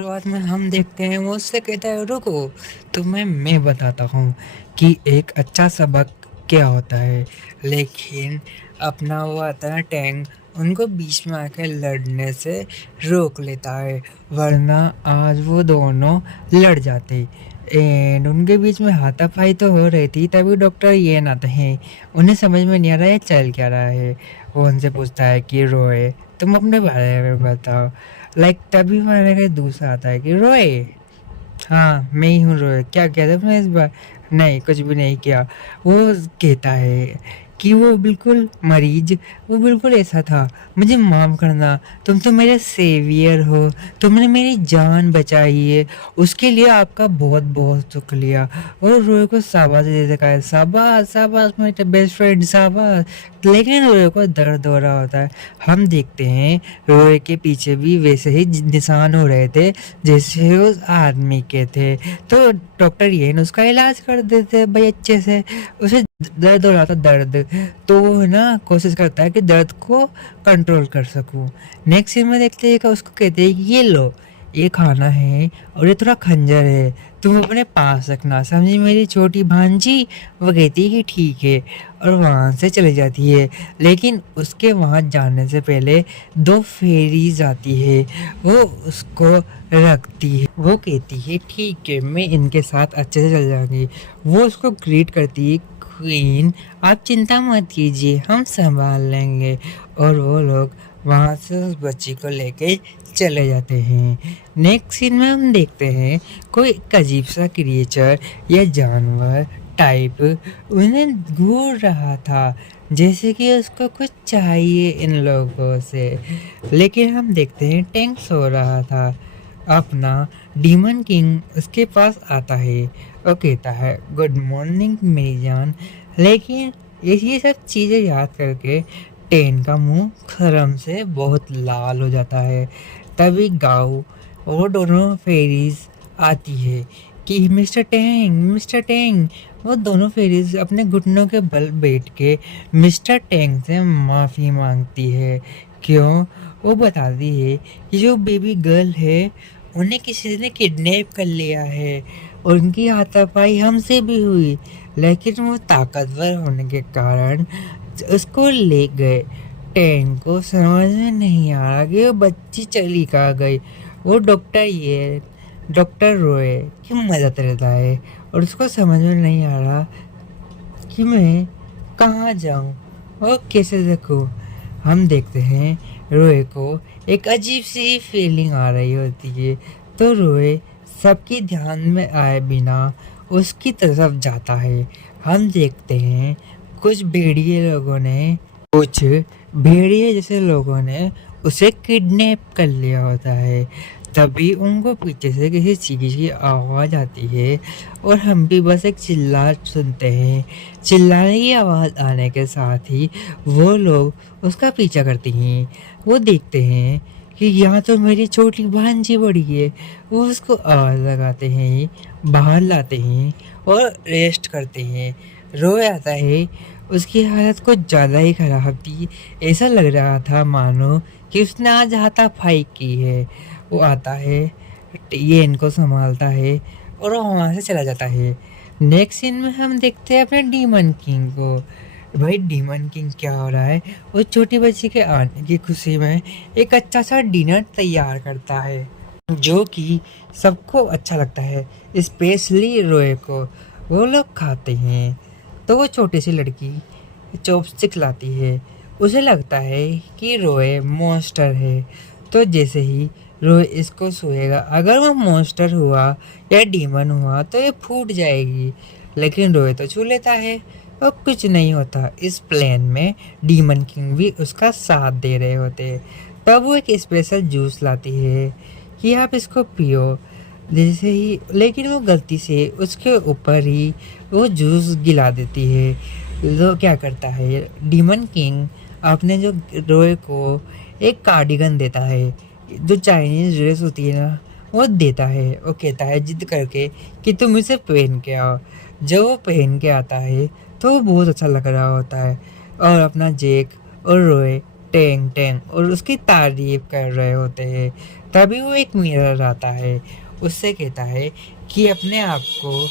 शुरुआत में हम देखते हैं वो उससे कहता है रुको, तुम्हें मैं बताता हूँ कि एक अच्छा सबक क्या होता है। लेकिन अपना वो आता है टैंक, उनको बीच में आकर लड़ने से रोक लेता है, वरना आज वो दोनों लड़ जाते। एंड उनके बीच में हाथापाई तो हो रही थी, तभी डॉक्टर येन आते हैं। उन्हें समझ में नहीं आ रहा है चल क्या रहा है। वो उनसे पूछता है कि रोए, तुम अपने बारे में बताओ। तभी मैंने कहा दूसरा आता है कि रोए, हाँ मैं ही हूँ रोए, क्या किया था तुमने इस बार। नहीं कुछ भी नहीं किया। वो कहता है कि वो बिल्कुल मरीज, वो बिल्कुल ऐसा था, मुझे माफ़ करना, तुम तो मेरे सेवियर हो, तुमने मेरी जान बचाई है, उसके लिए आपका बहुत बहुत शुक्रिया। और रोए को शाबाश दे देता है, शाबाश शाबाश मेरे बेस्ट फ्रेंड शाबाश। लेकिन रोए को दर्द हो रहा होता है। हम देखते हैं रोए के पीछे भी वैसे ही निशान हो रहे थे जैसे उस आदमी के थे। तो डॉक्टर ये न उसका इलाज कर देते भाई अच्छे से। उसे दर्द हो रहा था, दर्द, तो वो है ना कोशिश करता है कि दर्द को कंट्रोल कर सकूं। नेक्स्ट सीन में देखते हैं कि उसको कहते हैं कि ये लो, ये खाना है और ये थोड़ा खंजर है, तुम अपने पास रखना, समझी मेरी छोटी भांजी। वो कहती है कि ठीक है, और वहाँ से चली जाती है। लेकिन उसके वहाँ जाने से पहले दो फेरीज आती है, वो उसको रखती है। वो कहती है ठीक है मैं इनके साथ अच्छे से चल जाऊंगी। वो उसको ग्रीट करती है, क्वीन आप चिंता मत कीजिए हम संभाल लेंगे। और वो लोग वहाँ से उस बच्ची को लेके चले जाते हैं। नेक्स्ट सीन में हम देखते हैं कोई एक अजीब सा क्रिएचर या जानवर टाइप उन्हें घूर रहा था, जैसे कि उसको कुछ चाहिए इन लोगों से। लेकिन हम देखते हैं टैंक सो रहा था। अपना डीमन किंग उसके पास आता है और कहता है गुड मॉर्निंग मेरी जान। लेकिन ये सब चीज़ें याद करके टेन का मुंह शर्म से बहुत लाल हो जाता है। तभी गाऊ और दोनों फेरीज आती है कि मिस्टर टेंग। वो दोनों फेरीज अपने घुटनों के बल बैठ के मिस्टर टेंग से माफ़ी मांगती है। क्यों? वो बताती है कि जो बेबी गर्ल है उन्हें किसी ने किडनैप कर लिया है और उनकी हाथापाई हमसे भी हुई, लेकिन वो ताकतवर होने के कारण उसको ले गए। टैंक को समझ में नहीं आ रहा कि वो बच्ची चली कहाँ गई। वो डॉक्टर रोए की मदद रहता है और उसको समझ में नहीं आ रहा कि मैं कहाँ जाऊँ और कैसे देखूँ। हम देखते हैं रोए को एक अजीब सी फीलिंग आ रही होती है, तो रोए सबकी ध्यान में आए बिना उसकी तरफ जाता है। हम देखते हैं कुछ भेड़िए जैसे लोगों ने उसे किडनैप कर लिया होता है। तभी उनको पीछे से किसी चीज़ की आवाज़ आती है और हम भी बस एक चिल्लाहट सुनते हैं। चिल्लाने की आवाज़ आने के साथ ही वो लोग उसका पीछा करते हैं। वो देखते हैं कि यहाँ तो मेरी छोटी भांजी बड़ी है। वो उसको आवाज़ लगाते हैं, बाहर लाते हैं और रेस्ट करते हैं। रोए आता है, उसकी हालत कुछ ज़्यादा ही ख़राब थी। ऐसा लग रहा था मानो कि उसने आज हाथापाई की है। वो आता है, ये इनको संभालता है और वो वहाँ से चला जाता है। नेक्स्ट सीन में हम देखते हैं अपने डीमन किंग को। भाई डीमन किंग क्या हो रहा है, वो छोटी बच्ची के आने की खुशी में एक अच्छा सा डिनर तैयार करता है जो कि सबको अच्छा लगता है, स्पेशली रोए को। वो लोग खाते हैं तो वो छोटी सी लड़की चॉपस्टिक लाती है। उसे लगता है कि रोए मॉन्स्टर है, तो जैसे ही रोए इसको छुएगा, अगर वो मॉन्स्टर हुआ या डीमन हुआ तो ये फूट जाएगी। लेकिन रोए तो छू लेता है और कुछ नहीं होता। इस प्लान में डीमन किंग भी उसका साथ दे रहे होते हैं। तब वो एक स्पेशल जूस लाती है कि आप इसको पियो, जैसे ही लेकिन वो गलती से उसके ऊपर ही वो जूस गिला देती है। तो क्या करता है डीमन किंग, अपने जो रोए को एक कार्डिगन देता है, जो चाइनीज ड्रेस होती है ना, वो देता है। वो कहता है जिद करके कि तुम इसे पहन के आओ। जब वो पहन के आता है तो वो बहुत अच्छा लग रहा होता है और अपना जेक और रोए टेंग टेंग और उसकी तारीफ कर रहे होते हैं। तभी वो एक मिरर आता है, उससे कहता है कि अपने आप को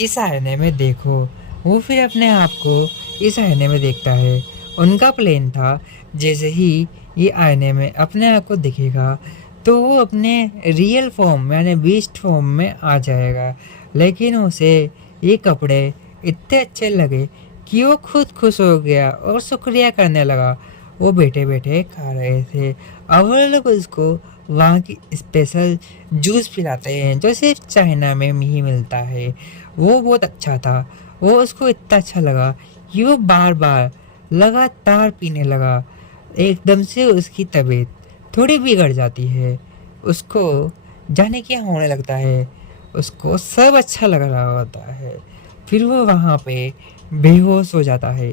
इस आईने में देखो। वो फिर अपने आप को इस आईने में देखता है। उनका प्लान था जैसे ही ये आईने में अपने आप को दिखेगा तो वो अपने रियल फॉर्म यानी बीस्ट फॉर्म में आ जाएगा। लेकिन उसे ये कपड़े इतने अच्छे लगे कि वो खुद खुश हो गया और शुक्रिया करने लगा। वो बैठे बैठे खा रहे थे। अब वो लोग उसको वहाँ की स्पेशल जूस पिलाते हैं जो सिर्फ चाइना में ही मिलता है। वो बहुत अच्छा था। वो उसको इतना अच्छा लगा कि वो बार बार लगातार पीने लगा। एकदम से उसकी तबीयत थोड़ी बिगड़ जाती है। उसको जाने क्या होने लगता है। उसको सब अच्छा लग रहा होता है। फिर वो वहाँ पे बेहोश हो जाता है।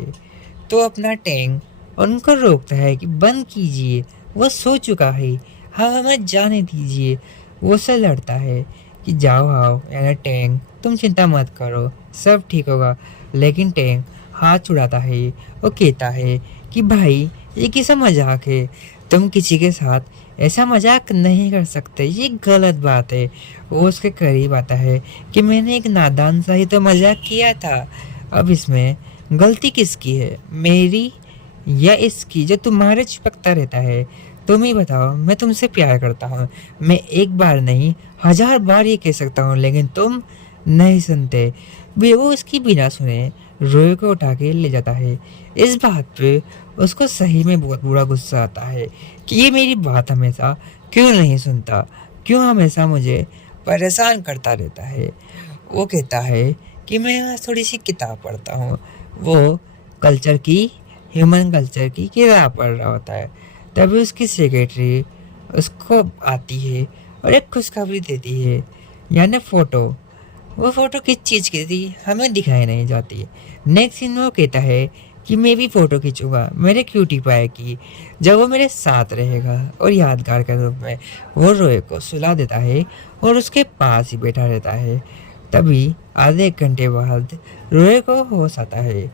तो अपना टैंक उनको रोकता है कि बंद कीजिए, वो सो चुका है, हाँ हमें जाने दीजिए। वो उससे लड़ता है कि जाओ आओ यानी टैंक तुम चिंता मत करो, सब ठीक होगा। लेकिन टैंक हाथ छुड़ाता है। वो कहता है कि भाई ये किसा मजाक है, तुम किसी के साथ ऐसा मजाक नहीं कर सकते, ये गलत बात है। वो उसके करीब आता है कि मैंने एक नादान सा ही तो मजाक किया था। अब इसमें गलती किसकी है, मेरी या इसकी जो तुम्हारे चिपकता रहता है। तुम ही बताओ, मैं तुमसे प्यार करता हूँ, मैं एक बार नहीं 1000 बार ये कह सकता हूँ, लेकिन तुम नहीं सुनते। वो उसकी बिना सुने रोए को उठा के ले जाता है। इस बात पे उसको सही में बहुत बुरा गुस्सा आता है कि ये मेरी बात हमेशा क्यों नहीं सुनता, क्यों हमेशा मुझे परेशान करता रहता है। वो कहता है कि मैं आज थोड़ी सी किताब पढ़ता हूँ। वो कल्चर की ह्यूमन कल्चर की किताब पढ़ रहा होता है। तभी उसकी सेक्रेटरी उसको आती है और एक खुशखबरी देती है, यानी फ़ोटो। वो फ़ोटो किस चीज़ की थी हमें दिखाई नहीं जाती। नेक्स्ट सीन वो कहता है कि मैं भी फ़ोटो खींचूंगा मेरे क्यूटी पाए की, जब वो मेरे साथ रहेगा। और यादगार के रूप में वो रोए को सुला देता है और उसके पास ही बैठा रहता है। तभी आधे एक घंटे बाद रोए को होश आता है।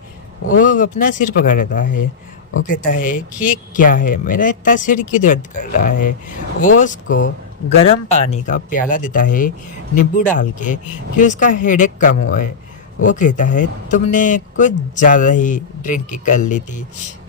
वो अपना सिर पकड़ लेता है। वो कहता है कि ये क्या है, मेरा इतना सिर क्यों दर्द कर रहा है। वो उसको गर्म पानी का प्याला देता है नींबू डाल के कि उसका हेडेक कम होए। वो कहता है तुमने कुछ ज़्यादा ही ड्रिंक कर ली थी।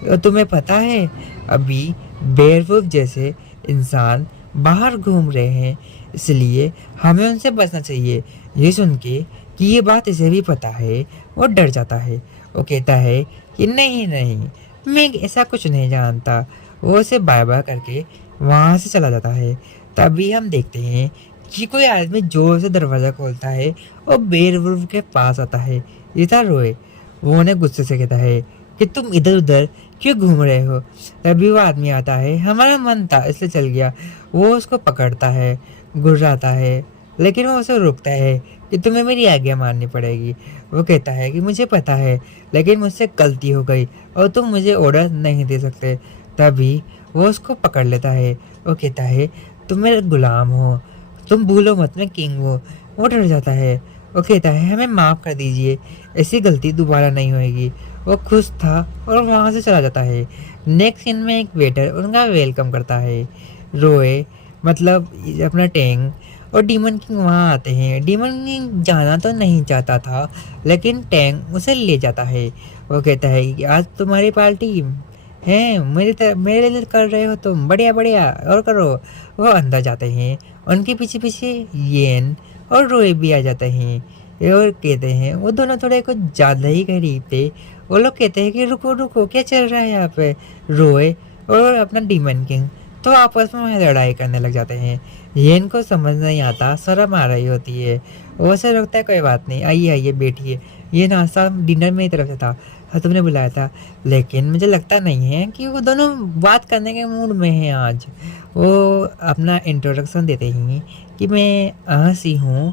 और तुम्हें पता है अभी बेवकूफ़ जैसे इंसान बाहर घूम रहे हैं, इसलिए हमें उनसे बचना चाहिए। ये सुन के कि ये बात इसे भी पता है, वो डर जाता है। वो कहता है कि नहीं नहीं, मैं ऐसा कुछ नहीं जानता। वो उसे बाय बाय करके वहाँ से चला जाता है। तभी हम देखते हैं कि कोई आदमी जोर से दरवाज़ा खोलता है और बेरवुल्फ के पास आता है। ये था रोए। वो उन्हें गुस्से से कहता है कि तुम इधर उधर क्यों घूम रहे हो। तभी वो आदमी आता है, हमारा मन था इसलिए चल गया। वो उसको पकड़ता है, गुर्राता है, लेकिन वो उसे रोकता है कि तुम्हें मेरी आज्ञा माननी पड़ेगी। वो कहता है कि मुझे पता है, लेकिन मुझसे गलती हो गई और तुम मुझे ऑर्डर नहीं दे सकते। तभी वो उसको पकड़ लेता है। वो कहता है तुम मेरे गुलाम हो, तुम भूलो मत मैं किंग हूँ। वो डर जाता है। वो कहता है हमें माफ़ कर दीजिए, ऐसी गलती दोबारा नहीं होएगी। वो खुश था और वहाँ से चला जाता है। नेक्स्ट सीन में एक वेटर उनका वेलकम करता है। रोए मतलब अपना टैंग और डीमन किंग वहाँ आते हैं। डीमन किंग जाना तो नहीं चाहता था, लेकिन टैंग उसे ले जाता है। वो कहता है कि आज तुम्हारी पार्टी है, मेरे लिए कर रहे हो तुम, बढ़िया बढ़िया और करो। वो अंदर जाते हैं, उनके पीछे पीछे येन और रोए भी आ जाते हैं। और कहते हैं वो दोनों थोड़े कुछ ज़्यादा ही करीब थे। वो लोग कहते हैं कि रुको रुको क्या चल रहा है यहाँ पे। रोए और अपना डीमन किंग तो आपस में लड़ाई करने लग जाते हैं। येन को समझ नहीं आता, शर्म आ रही होती है। वो से लगता है कोई बात नहीं, आइए आइए बैठिए, ये नाश्ता डिनर मेरी तरफ से था, हाँ तुमने बुलाया था। लेकिन मुझे लगता नहीं है कि वो दोनों बात करने के मूड में हैं आज। वो अपना इंट्रोडक्शन देते ही कि मैं हंसी हूँ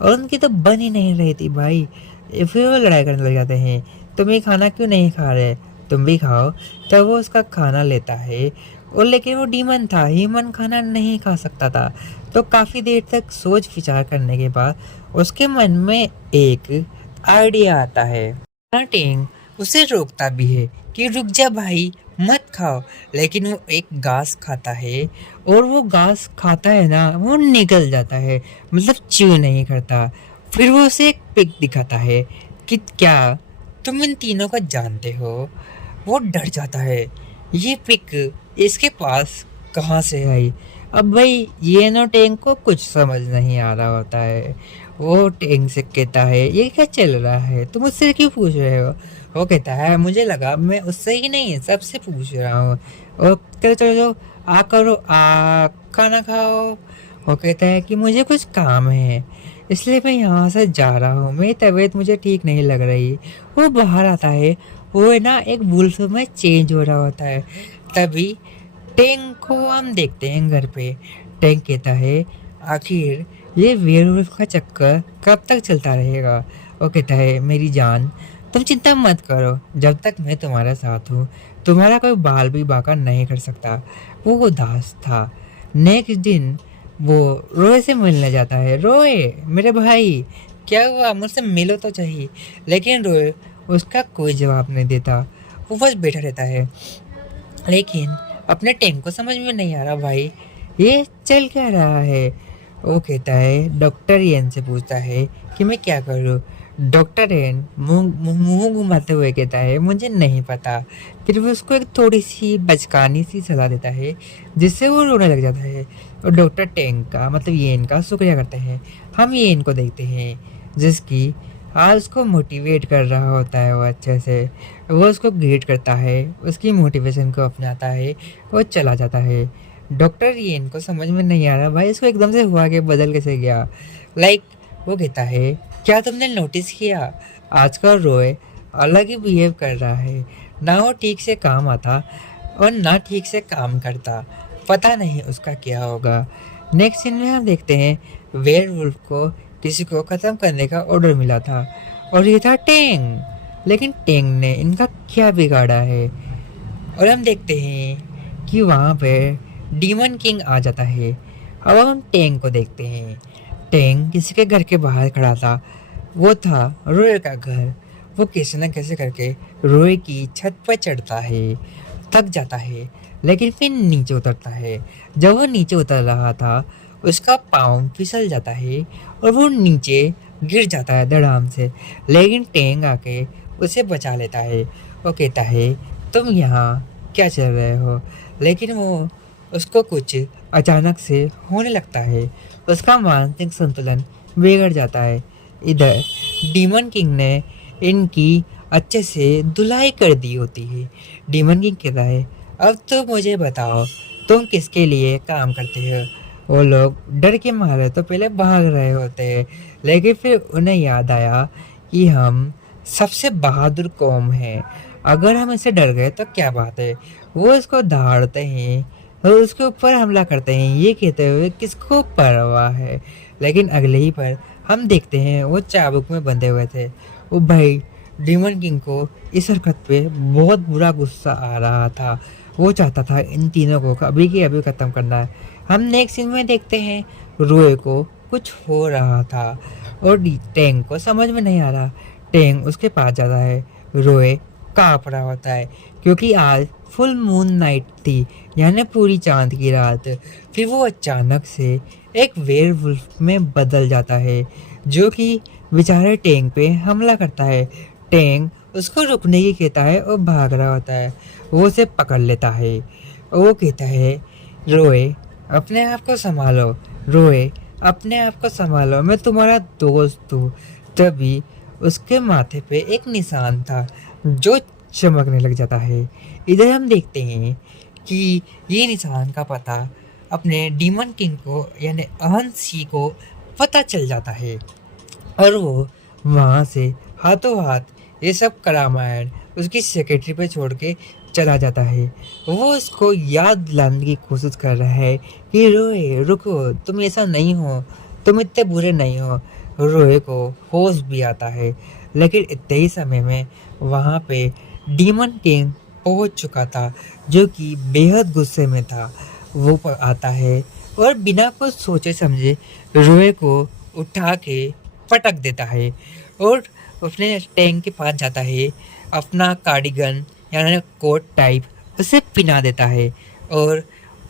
और उनकी तो बन ही नहीं रही थी भाई। फिर वो लड़ाई करने लग जाते हैं, तुम ये खाना क्यों नहीं खा रहे, तुम भी खाओ। तब वो उसका खाना लेता है और लेकिन वो डीमन था, ह्यूमन खाना नहीं खा सकता था। तो काफ़ी देर तक सोच विचार करने के बाद उसके मन में एक आइडिया आता है। टिंग उसे रोकता भी है कि रुक जा भाई, मत खाओ। लेकिन वो एक घास खाता है और वो घास खाता है ना, वो निगल जाता है, मतलब च्यू नहीं करता। फिर वो उसे एक पिक दिखाता है कि क्या तुम इन तीनों को जानते हो। वो डर जाता है, ये पिक इसके पास कहाँ से आई। अब भाई ये ना टेंग को कुछ समझ नहीं आ रहा होता है। वो टेंग से कहता है ये क्या चल रहा है, तुम मुझसे क्यों पूछ रहे हो। वो कहता है मुझे लगा मैं उससे ही नहीं सबसे पूछ रहा हूँ। और चलो चलो चलो, आ करो आ खाना खाओ। वो कहता है कि मुझे कुछ काम है इसलिए मैं यहाँ से जा रहा हूँ, मेरी तबीयत मुझे ठीक नहीं लग रही। वो बाहर आता है, वो है ना एक वुल्फ में चेंज हो रहा होता है। तभी टेंग को हम देखते हैं घर पे। टेंग कहता है आखिर ये वेयरवुल्फ का चक्कर कब तक चलता रहेगा। वो कहता है मेरी जान तुम चिंता मत करो, जब तक मैं तुम्हारे साथ हूँ तुम्हारा कोई बाल भी बाका नहीं कर सकता। वो उदास था। नेक्स्ट दिन वो रोए से मिलने जाता है। रोए मेरे भाई क्या हुआ, मुझसे मिलो तो चाहिए। लेकिन रोए उसका कोई जवाब नहीं देता, वो बस बैठा रहता है। लेकिन अपने टेंग को समझ में नहीं आ रहा भाई ये चल क्या रहा है। वो कहता है डॉक्टर येन से पूछता है कि मैं क्या करूँ। डॉक्टर येन मुंह घुमाते हुए कहता है मुझे नहीं पता। फिर वो उसको एक थोड़ी सी बचकानी सी सलाह देता है जिससे वो रोने लग जाता है। और डॉक्टर टेंग का मतलब येन का शुक्रिया करते हैं। हम येन को देखते हैं जिसकी आज उसको मोटिवेट कर रहा होता है वो अच्छे से। वो उसको ग्रेट करता है, उसकी मोटिवेशन को अपनाता है, वो चला जाता है। डॉक्टर ये इनको समझ में नहीं आ रहा भाई इसको एकदम से हुआ कि बदल कैसे गया। लाइक वो कहता है क्या तुमने नोटिस किया आजकल रोए अलग ही बिहेव कर रहा है, ना वो ठीक से काम आता और ना ठीक से काम करता, पता नहीं उसका क्या होगा। नेक्स्ट सीन में हम देखते हैं वेयरवुल्फ को किसी को ख़त्म करने का ऑर्डर मिला था और ये था टेंग। लेकिन टेंग ने इनका क्या बिगाड़ा है। और हम देखते हैं कि वहाँ पे डीमन किंग आ जाता है। अब हम टेंग को देखते हैं। टेंग किसी के घर के बाहर खड़ा था, वो था रोय का घर। वो कैसे न कैसे करके रोय की छत पर चढ़ता है, थक जाता है लेकिन फिर नीचे उतरता है। जब वो नीचे उतर रहा था उसका पाँव फिसल जाता है और वो नीचे गिर जाता है धड़ाम से। लेकिन टेंग आके उसे बचा लेता है। वो कहता है तुम यहाँ क्या चल रहे हो। लेकिन वो उसको कुछ अचानक से होने लगता है, उसका मानसिक संतुलन बिगड़ जाता है। इधर डीमन किंग ने इनकी अच्छे से धुलाई कर दी होती है। डीमन किंग कहता है अब तो मुझे बताओ तुम किसके लिए काम करते हो। वो लोग डर के मारे तो पहले भाग रहे होते हैं, लेकिन फिर उन्हें याद आया कि हम सबसे बहादुर कौम हैं, अगर हम इससे डर गए तो क्या बात है। वो इसको दहाड़ते हैं और उसके ऊपर हमला करते हैं ये कहते हुए किसको परवाह है। लेकिन अगले ही पर हम देखते हैं वो चाबुक में बंधे हुए थे। वो भाई डीमन किंग को इस हरकत पे बहुत बुरा गुस्सा आ रहा था। वो चाहता था इन तीनों को अभी के अभी ख़त्म करना है। हम नेक्स्ट सीन में देखते हैं रोए को कुछ हो रहा था और टेंग को समझ में नहीं आ रहा। टेंग उसके पास जाता है, रोए काँप रहा होता है क्योंकि आज फुल मून नाइट थी, यानी पूरी चांद की रात। फिर वो अचानक से एक वेयरवुल्फ में बदल जाता है जो कि बेचारे टेंग पे हमला करता है। टेंग उसको रुकने की कहता है और भाग रहा होता है। वो उसे पकड़ लेता है और वो कहता है रोए अपने आप को संभालो, रोए अपने आप को संभालो, मैं तुम्हारा दोस्त हूँ। तभी उसके माथे पे एक निशान था जो चमकने लग जाता है। इधर हम देखते हैं कि ये निशान का पता अपने डीमन किंग को यानी अहन सी को पता चल जाता है और वो वहाँ से हाथों हाथ ये सब करामायण उसकी सेक्रेटरी पे छोड़ के चला जाता है। वो उसको याद दिलाने की कोशिश कर रहा है कि रोए रुको, तुम ऐसा नहीं हो, तुम इतने बुरे नहीं हो। रोए को होश भी आता है लेकिन इतने ही समय में वहाँ पे डीमन किंग पहुँच चुका था जो कि बेहद गुस्से में था। वो आता है और बिना कुछ सोचे समझे रोए को उठा के पटक देता है और अपने टैंक के पास जाता है, अपना कार्डिगन यानी कोट टाइप उसे पिला देता है। और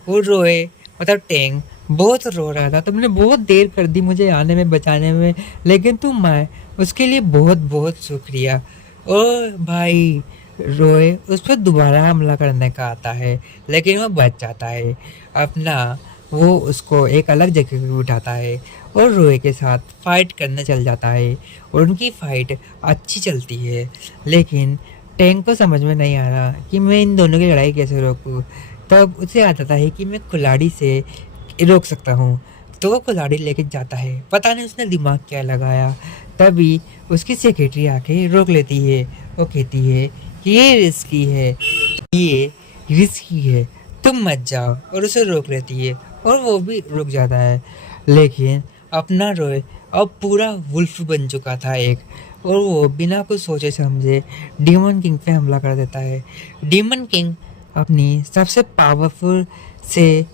वो रोए, मतलब टैंक बहुत रो रहा था, तुमने बहुत देर कर दी मुझे आने में बचाने में, लेकिन तुम आए, उसके लिए बहुत बहुत शुक्रिया। और भाई रोए उस पर दोबारा हमला करने का आता है, लेकिन वो बच जाता है अपना। वो उसको एक अलग जगह पे उठाता है और रोए के साथ फाइट करने चल जाता है, और उनकी फाइट अच्छी चलती है। लेकिन टैंक को समझ में नहीं आ रहा कि मैं इन दोनों की लड़ाई कैसे रोकूं। तब उसे आता है कि मैं कुल्हाड़ी से रोक सकता हूँ। तो वो कुल्हाड़ी लेके जाता है, पता नहीं उसने दिमाग क्या लगाया। तभी उसकी सेक्रेटरी आके रोक लेती है। वो कहती है कि ये रिस्की है, ये रिस्की है, तुम मत जाओ, और उसे रोक लेती है। और वो भी रुक जाता है। लेकिन अपना रोय अब पूरा वुल्फ बन चुका था एक, और वो बिना कुछ सोचे समझे डीमन किंग पे हमला कर देता है। डीमन किंग अपनी सबसे पावरफुल से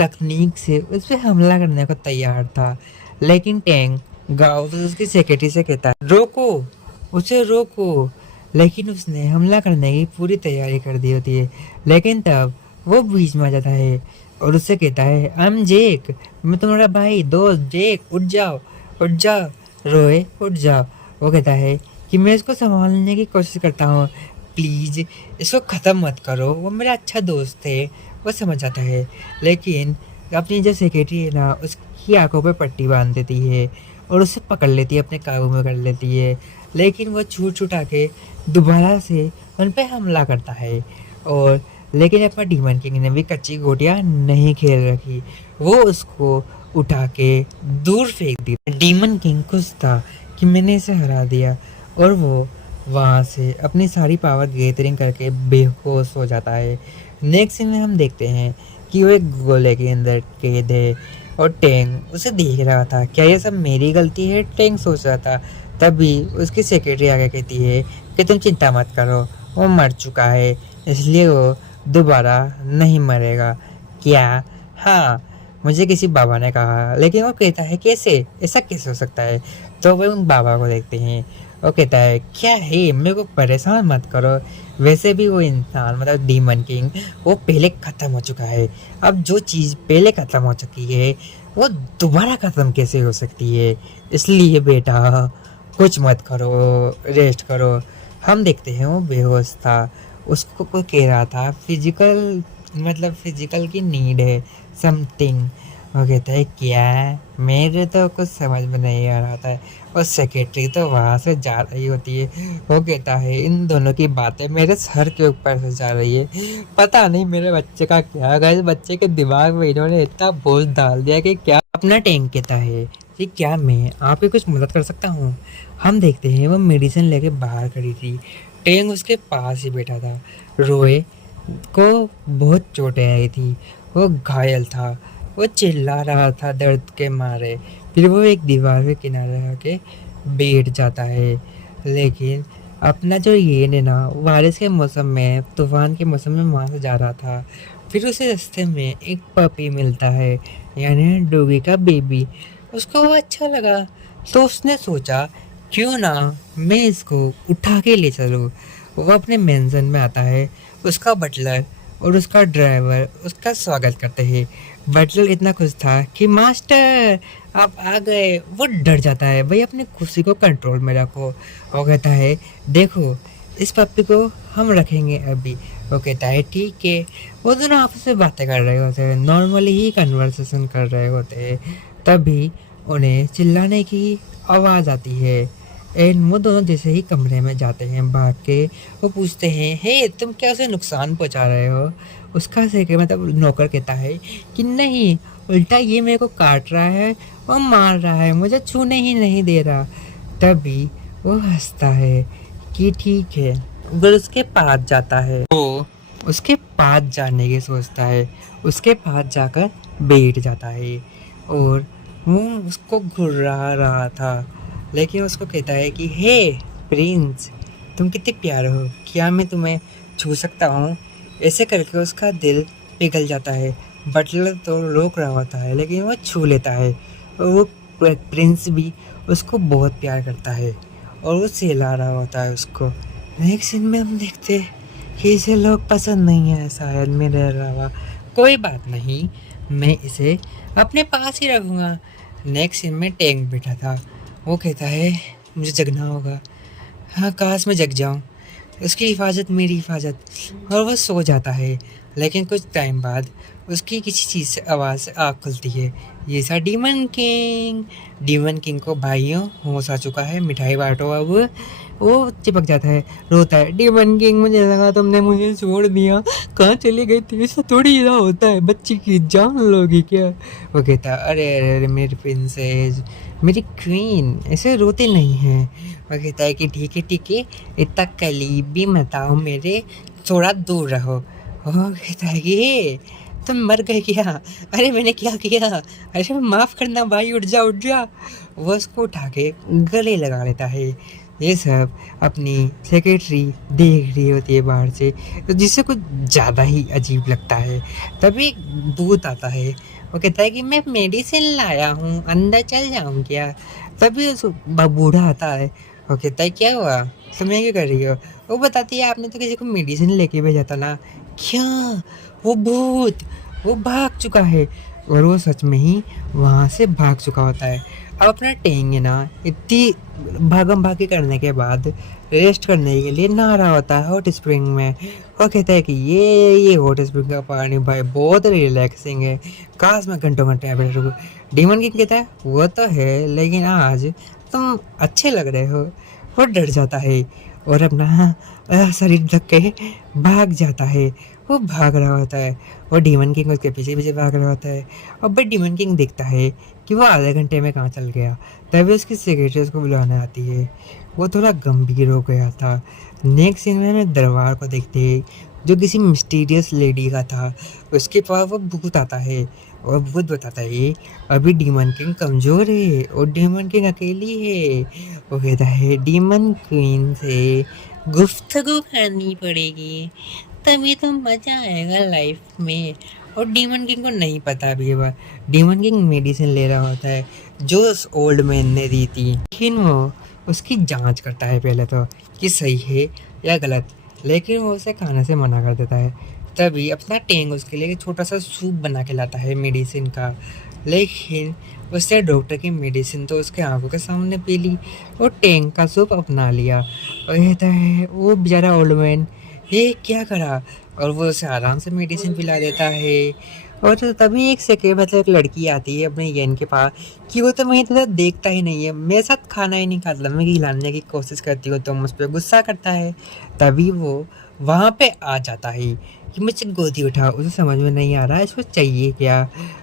तकनीक से उस पर हमला करने को तैयार था, लेकिन टैंक गाँव तो उसकी सेक्रेटरी से कहता है रोको, उसे रोको। लेकिन उसने हमला करने की पूरी तैयारी कर दी होती है, लेकिन तब वो बीच में आ जाता है और उससे कहता है आई एम जेक, मैं तुम्हारा भाई दोस्त जेक, उठ जाओ, उठ जाओ रोए, उठ जाओ। वो कहता है कि मैं इसको संभालने की कोशिश करता हूँ, प्लीज़ इसको ख़त्म मत करो, वो मेरा अच्छा दोस्त है। वो समझ जाता है, लेकिन अपनी जो सेक्रेटरी है ना उसकी आंखों पे पट्टी बांध देती है और उसे पकड़ लेती है, अपने काबू में कर लेती है। लेकिन वो छूट छुटा के दोबारा से उन पे हमला करता है। और लेकिन अपना डीमन किंग ने भी कच्ची गोटियाँ नहीं खेल रखी, वो उसको उठा के दूर फेंक दी। डीमन किंग खुश था कि मैंने इसे हरा दिया, और वो वहाँ से अपनी सारी पावर गैदरिंग करके बेहोश हो जाता है। नेक्स्ट सीन में हम देखते हैं कि वो एक गोले के अंदर कैद है, और टैंक उसे देख रहा था। क्या ये सब मेरी गलती है, टैंक सोच रहा था। तभी उसकी सेक्रेटरी आगे कहती है कि तुम चिंता मत करो, वो मर चुका है, इसलिए वो दोबारा नहीं मरेगा। क्या? हाँ, मुझे किसी बाबा ने कहा। लेकिन वो कहता है कैसे, ऐसा कैसे हो सकता है? तो वो उन बाबा को देखते हैं। वो कहता है क्या है, मेरे को परेशान मत करो, वैसे भी वो इंसान मतलब डीमन किंग वो पहले ख़त्म हो चुका है। अब जो चीज़ पहले ख़त्म हो चुकी है वो दोबारा ख़त्म कैसे हो सकती है? इसलिए बेटा कुछ मत करो, रेस्ट करो। हम देखते हैं वो बेहोश था, उसको कोई कह रहा था फिजिकल, मतलब फिजिकल की नीड है समथिंग। वो कहता है क्या? मेरे तो कुछ समझ में नहीं आ रहा था। और सेक्रेटरी तो वहाँ से जा रही होती है। वो कहता है इन दोनों की बातें मेरे सर के ऊपर से जा रही है, पता नहीं मेरे बच्चे का क्या होगा। इस बच्चे के दिमाग में इन्होंने इतना बोझ डाल दिया कि क्या। अपना टैंक कहता है कि क्या मैं आपकी कुछ मदद कर सकता हूँ? हम देखते हैं वो मेडिसिन लेके बाहर खड़ी थी, टैंक उसके पास ही बैठा था। रोए को बहुत चोटें आई थी, वो घायल था, वो चिल्ला रहा था दर्द के मारे। फिर वो एक दीवार के किनारे आके बैठ जाता है। लेकिन अपना जो ये है ना, बारिश के मौसम में, तूफान के मौसम में वहाँ से जा रहा था। फिर उसे रास्ते में एक पपी मिलता है, यानी डॉगी का बेबी। उसको वो अच्छा लगा, तो उसने सोचा क्यों ना मैं इसको उठा के ले चलूँ। वो अपने मेंशन में आता है, उसका बटलर और उसका ड्राइवर उसका स्वागत करते हैं। बटलर इतना खुश था कि मास्टर आप आ गए। वो डर जाता है, भाई अपनी खुशी को कंट्रोल में रखो। वो कहता है देखो इस पप्पी को हम रखेंगे अभी। वो कहता है ठीक है। वो दोनों आपस में बातें कर रहे होते हैं, नॉर्मली ही कन्वर्सेशन कर रहे होते हैं। तभी उन्हें चिल्लाने की आवाज़ आती है, एंड वो दोनों जैसे ही कमरे में जाते हैं भाग के, वो पूछते हैं हे तुम क्या उसे नुकसान पहुंचा रहे हो? उसका सेक्रेटरी मतलब नौकर कहता है कि नहीं, उल्टा ये मेरे को काट रहा है और मार रहा है, मुझे छूने ही नहीं दे रहा। तभी वो हंसता है कि ठीक है, अगर उसके पास जाता है। वो उसके पास जाने की सोचता है, उसके पास जाकर बैठ जाता है, और वो उसको घुर्रा रहा था। लेकिन उसको कहता है कि हे प्रिंस, तुम कितने प्यारे हो, क्या मैं तुम्हें छू सकता हूँ? ऐसे करके उसका दिल पिघल जाता है। बटलर तो रोक रहा होता है, लेकिन वो छू लेता है, और वो प्रिंस भी उसको बहुत प्यार करता है, और वो सहला रहा होता है उसको। नेक्स्ट सीन में हम देखते हैं कि इसे लोग पसंद नहीं है शायद मेरे अलावा। कोई बात नहीं, मैं इसे अपने पास ही रखूँगा। नेक्स्ट सीन में टैंक बैठा था। वो कहता है मुझे जगना होगा। हाँ, काश मैं जग जाऊँ। उसकी हिफाजत मेरी हिफाजत। और वो सो जाता है। लेकिन कुछ टाइम बाद उसकी किसी चीज़ से आवाज़ से आँख खुलती है। ये था डीमन किंग। डीमन किंग को भाइयों होश आ चुका है, मिठाई बांटो अब। वो चिपक जाता है, रोता है, डीमन किंग मुझे लगा तुमने मुझे छोड़ दिया, कहाँ चली गई थी, ऐसा थोड़ी ना होता है, बच्ची की जान लोगी क्या। वो कहता अरे अरे अरे मेरी प्रिंसेस, मेरी क्वीन, ऐसे रोते नहीं हैं। वो कहता है कि ठीक है, इतना करीबी मत आओ मेरे, थोड़ा दूर रहो। वो कहता है कि तुम मर गए क्या? अरे मैंने क्या किया? अरे माफ़ करना भाई, उठ जा उठ जा। वो उसको उठा के गले लगा लेता है। ये सब अपनी सेक्रेटरी देख रही होती है बाहर से, तो जिससे कुछ ज़्यादा ही अजीब लगता है। तभी एक भूत आता है। वो कहता है कि मैं मेडिसिन लाया हूँ, अंदर चल जाऊँ क्या? तभी उस बूढ़ा आता है। वो कहता है क्या हुआ, तुम ये क्या कर रही हो? वो बताती है आपने तो किसी को मेडिसिन लेके भेजा था ना। क्या? वो भूत, वो भाग चुका है। और वो सच में ही वहाँ से भाग चुका होता है। अब अपना टेंग है ना, इतनी भागम भागी करने के बाद रेस्ट करने के लिए नहा रहा होता है हॉट स्प्रिंग में। वो कहता है कि ये हॉट स्प्रिंग का पानी भाई बहुत रिलैक्सिंग है, काश मैं घंटों घंटे यहाँ पे रुकूं। डीमन किंग कहता है वो तो है, लेकिन आज तुम अच्छे लग रहे हो। वो डर जाता है और अपना शरीर ढक के भाग जाता है। वो भाग रहा होता है और डीमन किंग उसके पीछे पीछे भाग रहा होता है। और बट डीमन किंग देखता है कि वो आधे घंटे में कहाँ चल गया। तभी उसकी सेक्रेटरी उसको बुलाने आती है। वो थोड़ा गंभीर हो गया था। नेक्स्ट सीन में हमें दरबार को देखते हैं जो किसी मिस्टीरियस लेडी का था। उसके पास वो भूत आता है और भूत बताता है अभी डीमन किंग कमज़ोर है और डीमन किंग अकेली है। वो कहता है डीमन क्वीन से गुफ्तगू करनी पड़ेगी, तभी तो मज़ा आएगा लाइफ में। और डीमन किंग को नहीं पता अभी ये बात। डीमन किंग मेडिसिन ले रहा होता है जो उस ओल्ड मैन ने दी थी, लेकिन वो उसकी जांच करता है पहले तो कि सही है या गलत, लेकिन वो उसे खाने से मना कर देता है। तभी अपना टैंक उसके लिए एक छोटा सा सूप बना के लाता है मेडिसिन का, लेकिन उससे डॉक्टर की मेडिसिन तो उसके आंखों के सामने पी ली और टैंक का सूप अपना लिया। और कहता है वो बेचारा ओल्ड मैन ये क्या करा, और वो उसे आराम से मेडिसिन पिला देता है। और तभी एक सेकेंड मतलब एक लड़की आती है अपने येन के पास कि वो तो मुझे तो देखता ही नहीं है, मेरे साथ खाना ही नहीं खाता, मैं खिलाने की कोशिश करती हूँ तो मुझ पर गुस्सा करता है। तभी वो वहाँ पे आ जाता है कि मुझे गोदी उठाओ। उसे समझ में नहीं आ रहा है इसको चाहिए क्या।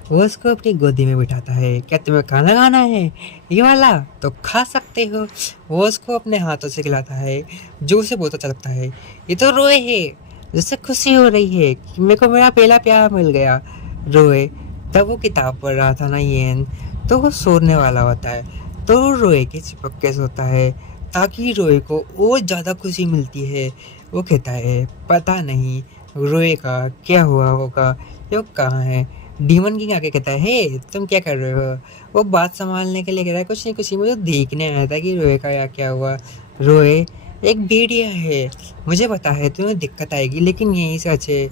वो उसको अपनी गोदी में बिठाता है। क्या तुम्हें खाना खाना है ये वाला, तो खा सकते हो। वो उसको अपने हाथों से खिलाता है जो उसे बहुत अच्छा लगता है। ये तो रोए है, जिससे खुशी हो रही है कि मेरे को मेरा पहला प्यार मिल गया। रोए तब वो किताब पढ़ रहा था ना येन, तो वो सोने वाला होता है तो वो रोए के चिपक के सोता है ताकि रोए को और ज़्यादा खुशी मिलती है। वो कहता है पता नहीं रोए का क्या हुआ होगा, ये वो कहाँ है। डीमन किंग आके कहता है हे तुम क्या कर रहे हो। वो बात संभालने के लिए कह रहा है कुछ नहीं कुछ नहीं, मुझे देखने आया था कि रोए का या क्या हुआ। रोए एक भेड़िया है, मुझे पता है तुम्हें दिक्कत आएगी लेकिन यही सच है।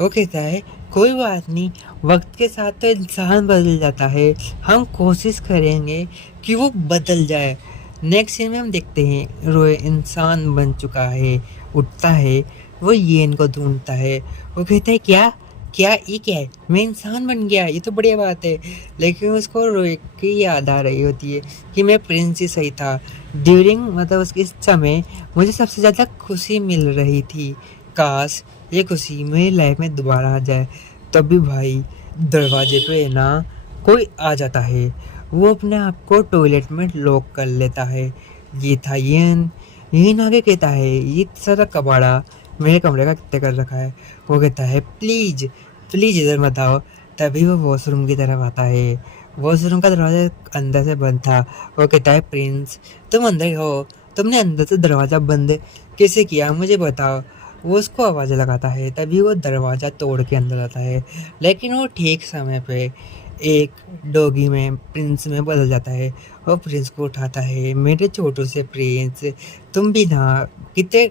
वो कहता है कोई बात नहीं, वक्त के साथ तो इंसान बदल जाता है, हम कोशिश करेंगे कि वो बदल जाए। नेक्स्ट सीन में हम देखते हैं रोए इंसान बन चुका है, उठता है, वो येन को ढूंढता है। वो कहता है क्या क्या ये क्या है, मैं इंसान बन गया, ये तो बढ़िया बात है। लेकिन उसको रोए की याद आ रही होती है कि मैं प्रिंस ही सही था। ड्यूरिंग मतलब उसके इस समय मुझे सबसे ज़्यादा खुशी मिल रही थी, काश ये खुशी मेरी लाइफ में दोबारा आ जाए। तभी भाई दरवाजे पे ना कोई आ जाता है। वो अपने आप को टॉयलेट में लॉक कर लेता है। ये था येन आगे कहता है ये सारा कबाड़ा मेरे कमरे का कितने कर रखा है। वो कहता है प्लीज़ प्लीज़ इधर मत आओ। तभी वो वॉशरूम की तरफ आता है। वॉशरूम का दरवाज़ा अंदर से बंद था। वो कहता है प्रिंस तुम अंदर हो, तुमने अंदर से दरवाज़ा बंद कैसे किया मुझे बताओ। वो उसको आवाज़ लगाता है। तभी वो दरवाज़ा तोड़ के अंदर आता है, लेकिन वो ठीक समय पे एक डॉगी में प्रिंस में बदल जाता है और प्रिंस को उठाता है। मेरे छोटू से प्रिंस तुम भी ना कितने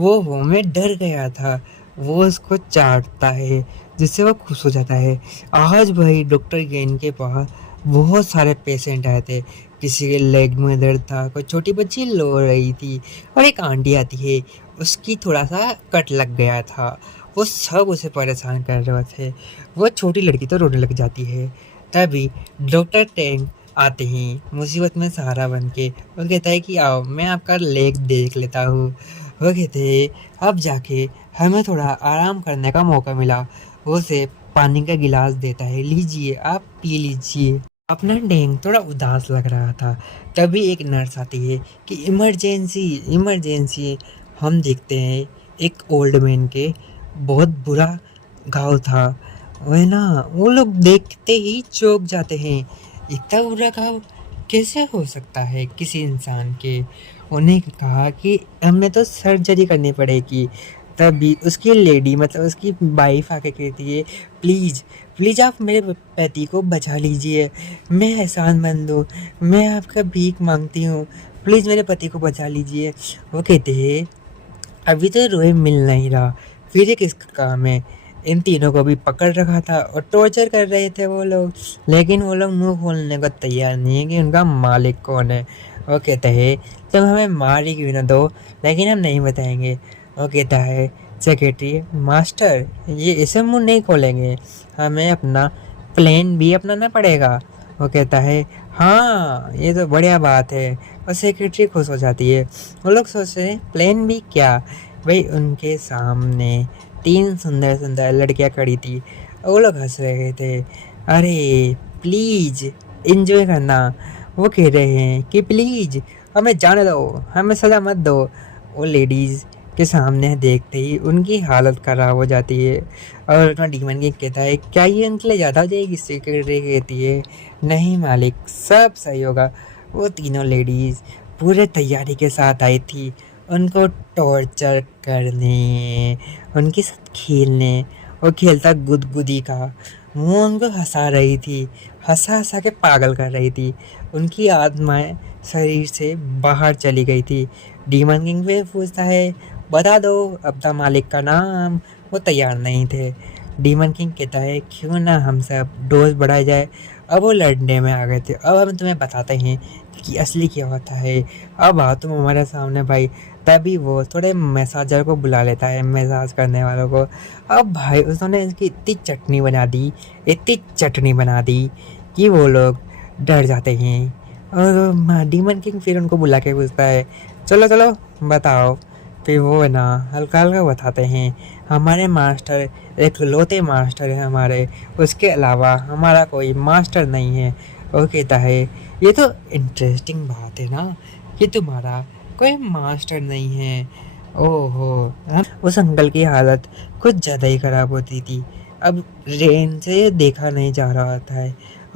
वो मैं डर गया था। वो उसको चाटता है, जिससे वो खुश हो जाता है। आज भाई डॉक्टर गेन के पास बहुत सारे पेशेंट आए थे। किसी के लेग में दर्द था, कोई छोटी बच्ची रो रही थी और एक आंटी आती है, उसकी थोड़ा-सा कट लग गया था। वो सब उसे परेशान कर रहे थे। वो छोटी लड़की तो रोने लग जाती है। तभी डॉक्टर टेंग आते हैं मुसीबत में सहारा बन के। वो कहता है कि आओ मैं आपका लेग देख लेता हूँ। वो कहते हैं अब जाके हमें थोड़ा आराम करने का मौका मिला। वो उसे पानी का गिलास देता है, लीजिए आप पी लीजिए। अपना डेंग थोड़ा उदास लग रहा था। तभी एक नर्स आती है कि इमरजेंसी इमरजेंसी। हम देखते हैं एक ओल्ड मैन के बहुत बुरा घाव था। वह ना वो लोग देखते ही चौंक जाते हैं। इतना बुरा घाव कैसे हो सकता है किसी इंसान के? उन्हें कहा कि हमें तो सर्जरी करनी पड़ेगी। तभी उसकी लेडी मतलब उसकी वाइफ आके कहती है, प्लीज़ प्लीज़ आप मेरे पति को बचा लीजिए। मैं एहसानमंद हूँ, मैं आपका भीख मांगती हूँ, प्लीज़ मेरे पति को बचा लीजिए। वो कहते हैं अभी तो रोए मिल नहीं रहा, फिर ये किसका काम है? इन तीनों को भी पकड़ रखा था और टॉर्चर कर रहे थे वो लोग, लेकिन वो लोग मुंह खोलने को तैयार नहीं है कि उनका मालिक कौन है। वो कहता है तुम हमें मार ही क्यों ना दो, लेकिन हम नहीं बताएंगे। वो कहता है सेक्रेटरी मास्टर ये इसे मुंह नहीं खोलेंगे, हमें अपना प्लान भी अपनाना पड़ेगा। वो कहता है हाँ ये तो बढ़िया बात है। और सेक्रेटरी खुश हो जाती है। वो लोग सोचते हैं प्लान भी क्या? भाई उनके सामने तीन सुंदर सुंदर लड़कियां खड़ी थी और वो लोग हंस रहे थे। अरे प्लीज इंजॉय करना। वो कह रहे हैं कि प्लीज हमें जाने दो, हमें सजा मत दो। वो लेडीज के सामने देखते ही उनकी हालत खराब हो जाती है। और अपना डीमन किंग कहता है क्या ये उनके लिए ज़्यादा हो जाएगी? सेक्रेटरी कहती है नहीं मालिक सब सही होगा। वो तीनों लेडीज़ पूरे तैयारी के साथ आई थी उनको टॉर्चर करने, उनके साथ खेलने। वो खेलता गुदगुदी का, वो उनको हंसा रही थी, हंसा हंसा के पागल कर रही थी। उनकी आत्माएं शरीर से बाहर चली गई थी। डीमन किंग भी पूछता है बता दो अपना मालिक का नाम। वो तैयार नहीं थे। डीमन किंग कहता है क्यों ना हम सब डोज बढ़ाया जाए। अब वो लड़ने में आ गए थे। अब हम तुम्हें बताते हैं कि असली क्या होता है। अब आओ तुम हमारे सामने भाई। तभी वो थोड़े मैसाजर को बुला लेता है, मैसाज करने वालों को। अब भाई उसने इसकी इतनी चटनी बना दी, इतनी चटनी बना दी कि वो लोग डर जाते हैं। और डीमन किंग फिर उनको बुला के पूछता है चलो चलो बताओ। फिर वो ना हल्का हल्का बताते हैं हमारे मास्टर एकलौते मास्टर है हमारे, उसके अलावा हमारा कोई मास्टर नहीं है। वो कहता है ये तो इंटरेस्टिंग बात है ना कि तुम्हारा कोई मास्टर नहीं है। ओहो उस अंकल की हालत कुछ ज़्यादा ही ख़राब होती थी। अब रेन से देखा नहीं जा रहा था।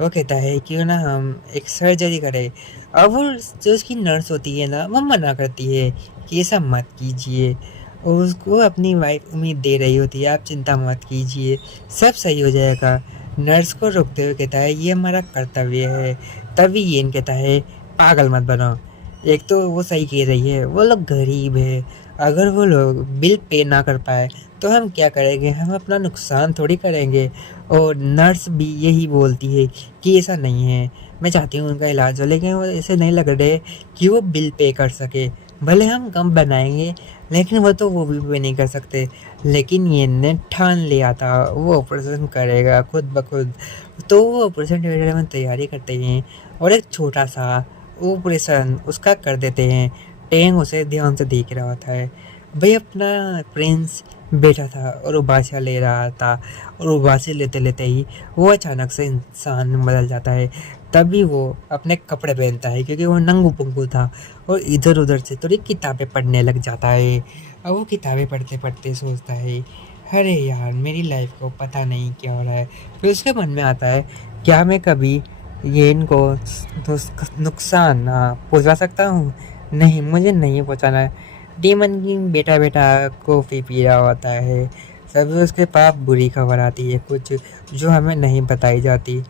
वो कहता है क्यों ना हम एक सर्जरी करें। अब वो जो उसकी नर्स होती है ना वो मना करती है कि ऐसा मत कीजिए। और उसको अपनी वाइफ उम्मीद दे रही होती है आप चिंता मत कीजिए सब सही हो जाएगा। नर्स को रोकते हुए कहता है ये हमारा कर्तव्य है। तभी ये कहता है पागल मत बनो। एक तो वो सही कह रही है, वो लोग गरीब है, अगर वो लोग बिल पे ना कर पाए तो हम क्या करेंगे? हम अपना नुकसान थोड़ी करेंगे। और नर्स भी यही बोलती है कि ऐसा नहीं है, मैं चाहती हूँ उनका इलाज हो, लेकिन वो ऐसे नहीं लग रहे कि वो बिल पे कर सके। भले हम कम बनाएंगे लेकिन वो भी पे नहीं कर सकते। लेकिन ये ने ठान लिया था वो ऑपरेशन करेगा खुद ब खुद। तो वो ऑपरेशन थिएटर में तैयारी करते हैं और एक छोटा सा ऑपरेशन उसका कर देते हैं। टेंग उसे ध्यान से देख रहा होता है। भाई अपना प्रिंस बैठा था और उबासियाँ ले रहा था और उबासी लेते लेते ही वो अचानक से इंसान में बदल जाता है। तभी वो अपने कपड़े पहनता है क्योंकि वो नंगू पुंगू था और इधर उधर से थोड़ी किताबें पढ़ने लग जाता है। अब वो किताबें पढ़ते पढ़ते सोचता है अरे यार मेरी लाइफ को पता नहीं क्या हो रहा है। फिर उसके मन में आता है क्या मैं कभी ये इनको नुकसान पहुंचा सकता हूँ? नहीं मुझे नहीं पहुंचाना है। डीमन किंग बेटा बेटा कॉफ़ी पी रहा होता है। तभी उसके पास बुरी खबर आती है कुछ जो हमें नहीं बताई जाती।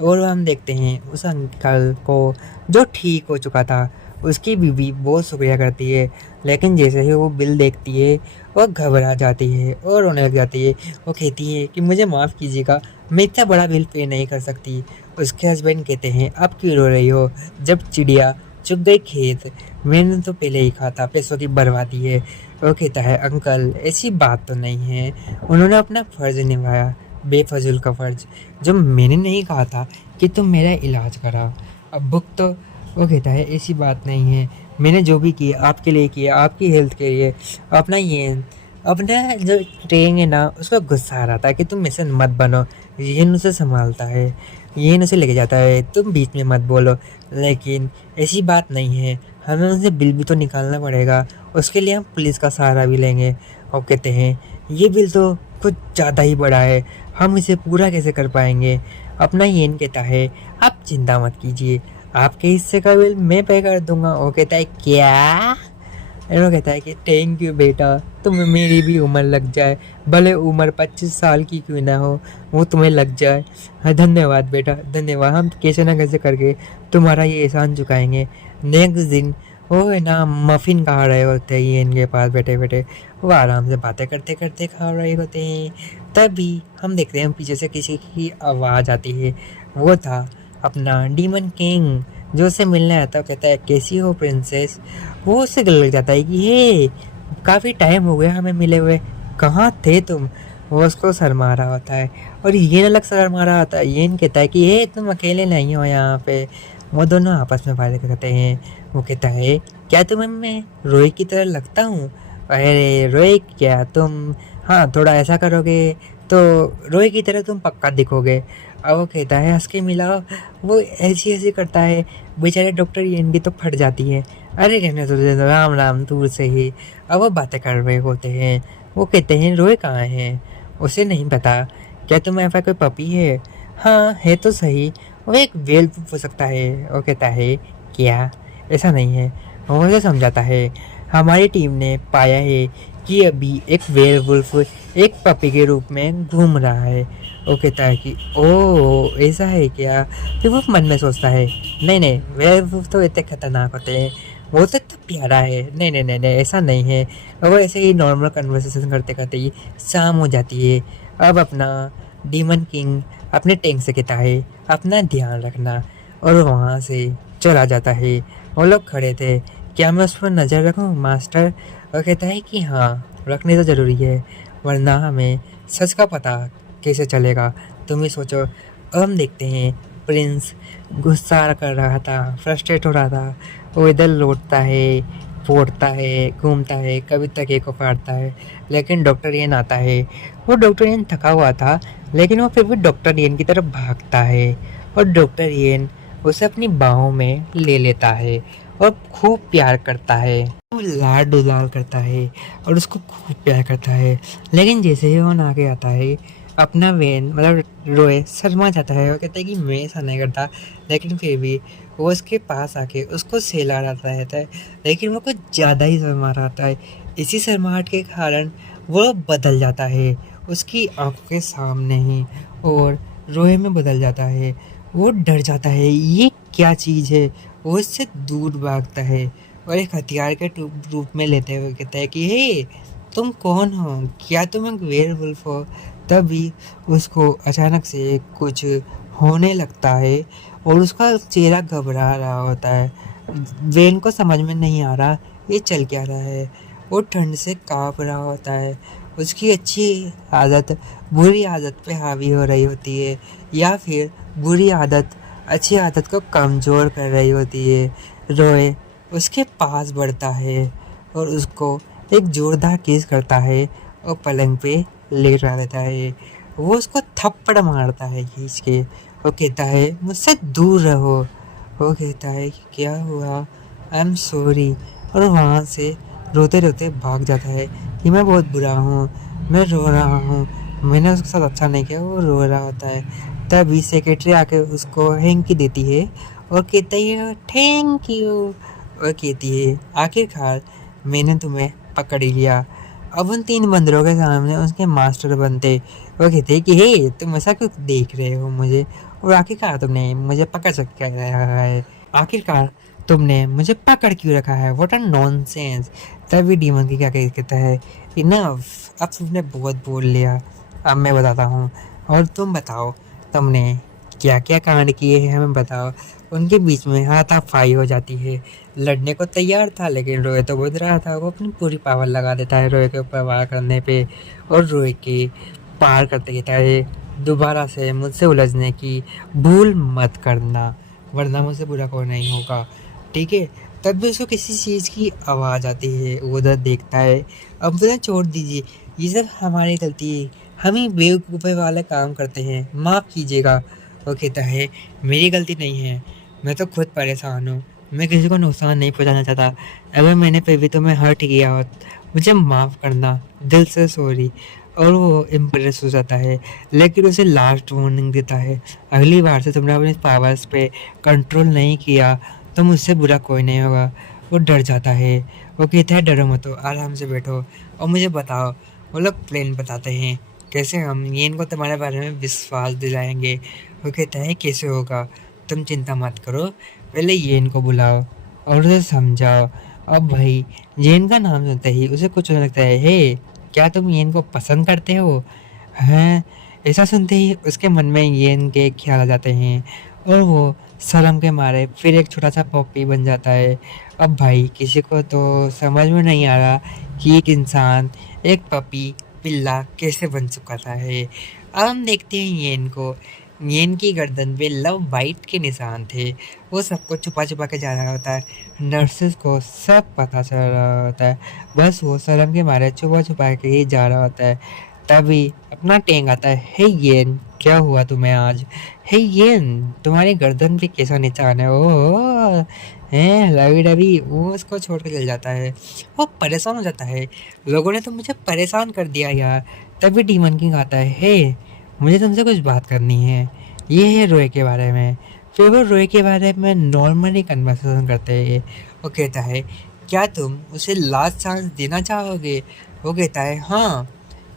और हम देखते हैं उस अंकल को जो ठीक हो चुका था उसकी बीवी बहुत शुक्रिया करती है, लेकिन जैसे ही वो बिल देखती है वो घबरा जाती है और रोने लग जाती है। वो कहती है कि मुझे माफ़ कीजिएगा, मैं इतना बड़ा बिल पे नहीं कर सकती। उसके हस्बैंड कहते हैं, अब क्यों रो रही हो, जब चिड़िया चुग गई खेत, मैंने तो पहले ही कहा था पैसों की बर्बादी है। वो कहता है, अंकल ऐसी बात तो नहीं है, उन्होंने अपना फ़र्ज़ निभाया, बेफजूल का फ़र्ज़, जो मैंने नहीं कहा था कि तुम मेरा इलाज कराओ। अब भुगत तो। वो कहता है, ऐसी बात नहीं है, मैंने जो भी किया आपके लिए किया, आपकी हेल्थ के लिए। अपना ये अपना जो ट्रेंग है ना, उसको गुस्सा आ रहा था कि तुम ऐसे मत बनो, ये उसे संभालता है, ये उसे लेके जाता है, तुम बीच में मत बोलो। लेकिन ऐसी बात नहीं है, हमें उनसे बिल भी तो निकालना पड़ेगा, उसके लिए हम पुलिस का सहारा भी लेंगे। और कहते हैं, ये बिल तो कुछ ज़्यादा ही बड़ा है, हम इसे पूरा कैसे कर पाएंगे। अपना येन कहता है, आप चिंता मत कीजिए, आपके हिस्से का बिल मैं पे कर दूंगा। वो कहता है, क्या? वो कहता है कि थैंक यू बेटा, तुम्हें मेरी भी उम्र लग जाए, भले उम्र 25 साल की क्यों ना हो, वो तुम्हें लग जाए। हाँ, धन्यवाद बेटा, धन्यवाद, हम कैसे ना कैसे करके तुम्हारा ये एहसान चुकाएंगे। नेक्स्ट दिन वो है ना मफ़िन खा रहे होते हैं ये इनके पास बैठे बैठे, वो आराम से बातें करते करते खा रहे होते हैं। तभी हम देखते हैं पीछे से किसी की आवाज़ आती है। वो था अपना डीमन किंग, जो उससे मिलने आता है। कहता है, कैसी हो प्रिंसेस। वो उससे गले लग जाता है कि हे, काफ़ी टाइम हो गया हमें मिले हुए, कहाँ थे तुम। वो उसको शर्मा रहा होता है और ये अलग शर्मा रहा होता है। ये कहता है कि हे, तुम अकेले नहीं हो यहाँ पे। वो दोनों आपस में बातें करते हैं। वो कहता है, क्या तुम्हें मैं रोई की तरह लगता हूँ? अरे रोई क्या तुम, हाँ थोड़ा ऐसा करोगे तो रोई की तरह तुम पक्का दिखोगे। अब वो कहता है, हंस के मिलाओ। वो ऐसी ऐसी करता है, बेचारे डॉक्टर येन की तो फट जाती है। अरे रहने दो, राम राम दूर से ही। अब वो बातें कर रहे होते हैं। वो कहते हैं, रोए कहाँ हैं? उसे नहीं पता। क्या तुम्हारे पास कोई पपी है? हाँ है तो सही, वो एक वेल हो सकता है। वो कहता है, क्या? ऐसा नहीं है। वो उसे समझाता है, हमारी टीम ने पाया है कि अभी एक वेयरवुल्फ एक पपी के रूप में घूम रहा है। वो कहता है कि ओह ऐसा है क्या? फिर वो मन में सोचता है, नहीं नहीं, वेयरवुल्फ तो इतने खतरनाक होते हैं, वो तो इतना प्यारा है, नहीं नहीं नहीं नहीं ऐसा नहीं है। और वो ऐसे ही नॉर्मल कन्वर्सेशन करते करते ही शाम हो जाती है। अब अपना डीमन किंग अपने टैंक से कहता है, अपना ध्यान रखना, और वहाँ से चला जाता है। वो लोग खड़े थे, क्या मैं उस पर नज़र रखूँ मास्टर? वो कहता है कि हाँ रखनी तो ज़रूरी है, वरना हमें सच का पता कैसे चलेगा। तुम ही सोचो। अब हम देखते हैं प्रिंस गुस्सा कर रहा था, फ्रस्ट्रेट हो रहा था। वो इधर लौटता है, फोड़ता है, घूमता है, कभी तकिए को फाड़ता है। लेकिन डॉक्टर येन आता है। वो डॉक्टर येन थका हुआ था, लेकिन वो फिर भी डॉक्टर येन की तरफ भागता है और डॉक्टर येन उसे अपनी बाहों में ले लेता है और खूब प्यार करता है, खूब लाड दुलार करता है और उसको खूब प्यार करता है। लेकिन जैसे ही वो आगे आता है, अपना वेन मतलब रोए शर्मा जाता है। वो कहता है कि मैं ऐसा नहीं करता, लेकिन फिर भी वो उसके पास आके उसको सहला रहा रहता है, लेकिन वो कुछ ज़्यादा ही शर्मा रहता है। इसी शर्माहट के कारण वो बदल जाता है उसकी आंखों के सामने ही, और रोए में बदल जाता है। वो डर जाता है, ये क्या चीज़ है। वो इससे दूर भागता है और एक हथियार के रूप में लेते हुए कहता है कि हे, तुम कौन हो? क्या तुम एक वेयरवुल्फ हो? तभी उसको अचानक से कुछ होने लगता है और उसका चेहरा घबरा रहा होता है। वेन को समझ में नहीं आ रहा ये चल क्या रहा है। वो ठंड से काँप रहा होता है। उसकी अच्छी आदत बुरी आदत पे हावी हो रही होती है, या फिर बुरी आदत अच्छी आदत को कमज़ोर कर रही होती है। रोए उसके पास बढ़ता है और उसको एक जोरदार किस करता है और पलंग पे लेटा देता है। वो उसको थप्पड़ मारता है खींच के। वो कहता है, मुझसे दूर रहो। वो कहता है कि क्या हुआ, आई एम सॉरी, और वहाँ से रोते रोते भाग जाता है कि मैं बहुत बुरा हूँ, मैं रो रहा हूँ, मैंने उसके साथ अच्छा नहीं किया। वो रो रहा होता है। तभी सेक्रेटरी आके उसको हैंकी देती है और कहती है, थैंक यू। और कहती है, आखिरकार मैंने तुम्हें पकड़ ही लिया। अब उन तीन बंदरों के सामने उसके मास्टर बनते। वो कहते कि हे, तुम ऐसा क्यों देख रहे हो मुझे, और आखिरकार तुमने मुझे पकड़ सक क्या है। आखिरकार तुमने मुझे पकड़ क्यों रखा है? What a nonsense. तभी डीमन की क्या कहता है, इनफ, अब तुमने बहुत बोल लिया, अब मैं बताता हूँ। और तुम बताओ, तुमने क्या क्या कांड किए हैं हमें बताओ। उनके बीच में हाथापाई हो जाती है। लड़ने को तैयार था लेकिन रोए तो बुझ रहा था। वो अपनी पूरी पावर लगा देता है रोए के ऊपर वार करने पे, और रोए के पार करते कहता है, दोबारा से मुझसे उलझने की भूल मत करना, वरना मुझसे बुरा कोई नहीं होगा, ठीक है। तब भी उसको किसी चीज़ की आवाज़ आती है, वो उधर देखता है। अब बोला छोड़ दीजिए, ये सब हमारी गलती है, हम ही बेवकूफ़ी वाले काम करते हैं, माफ़ कीजिएगा। वो कहता है, मेरी गलती नहीं है, मैं तो खुद परेशान हूँ, मैं किसी को नुकसान नहीं पहुँचाना चाहता, अगर मैंने फिर भी तुम्हें हर्ट किया हो मुझे माफ़ करना, दिल से सॉरी। और वो इम्प्रेस हो जाता है, लेकिन उसे लास्ट वार्निंग देता है, अगली बार से तुमने अपने पावर्स पे कंट्रोल नहीं किया तो मुझसे बुरा कोई नहीं होगा। वो डर जाता है। वो कहता है, डरो मत, आराम से बैठो और मुझे बताओ। वो लोग प्लान बताते हैं कैसे हम ये इनको तुम्हारे बारे में विश्वास दिलाएंगे। वो कहता है, कैसे होगा, तुम चिंता मत करो, पहले ये इनको बुलाओ और उसे समझाओ। अब भाई जेन का नाम सुनते ही उसे कुछ होने लगता है, हे क्या तुम येन को पसंद करते हो? हैं? ऐसा सुनते ही उसके मन में येन के ख्याल आ जाते हैं, और वो शर्म के मारे फिर एक छोटा सा पॉपी बन जाता है। अब भाई किसी को तो समझ में नहीं आ रहा कि एक इंसान एक पपी पिल्ला कैसे बन चुका था है। अब हम देखते हैं येन को। येन की गर्दन पे लव बाइट के निशान थे। वो सबको छुपा छुपा के जा रहा होता है, नर्सेस को सब पता चल रहा होता है, बस वो शर्म के मारे छुपा छुपा के ही जा रहा होता है। तभी अपना टेंग आता है, हे येन, क्या हुआ तुम्हें आज? हे येन, तुम्हारी गर्दन पे कैसा निशान है? ओ हैं लवी डबी। वो उसको छोड़ के चल जाता है। वो परेशान हो जाता है, लोगों ने तो मुझे परेशान कर दिया यार। तभी डीमन किंग आता है, हे मुझे तुमसे कुछ बात करनी है, ये है रोए के बारे में। फिर वो रोए के बारे में नॉर्मली कन्वर्सेशन करते हैं। वो कहता है, क्या तुम उसे लास्ट चांस देना चाहोगे? वो कहता है, हाँ,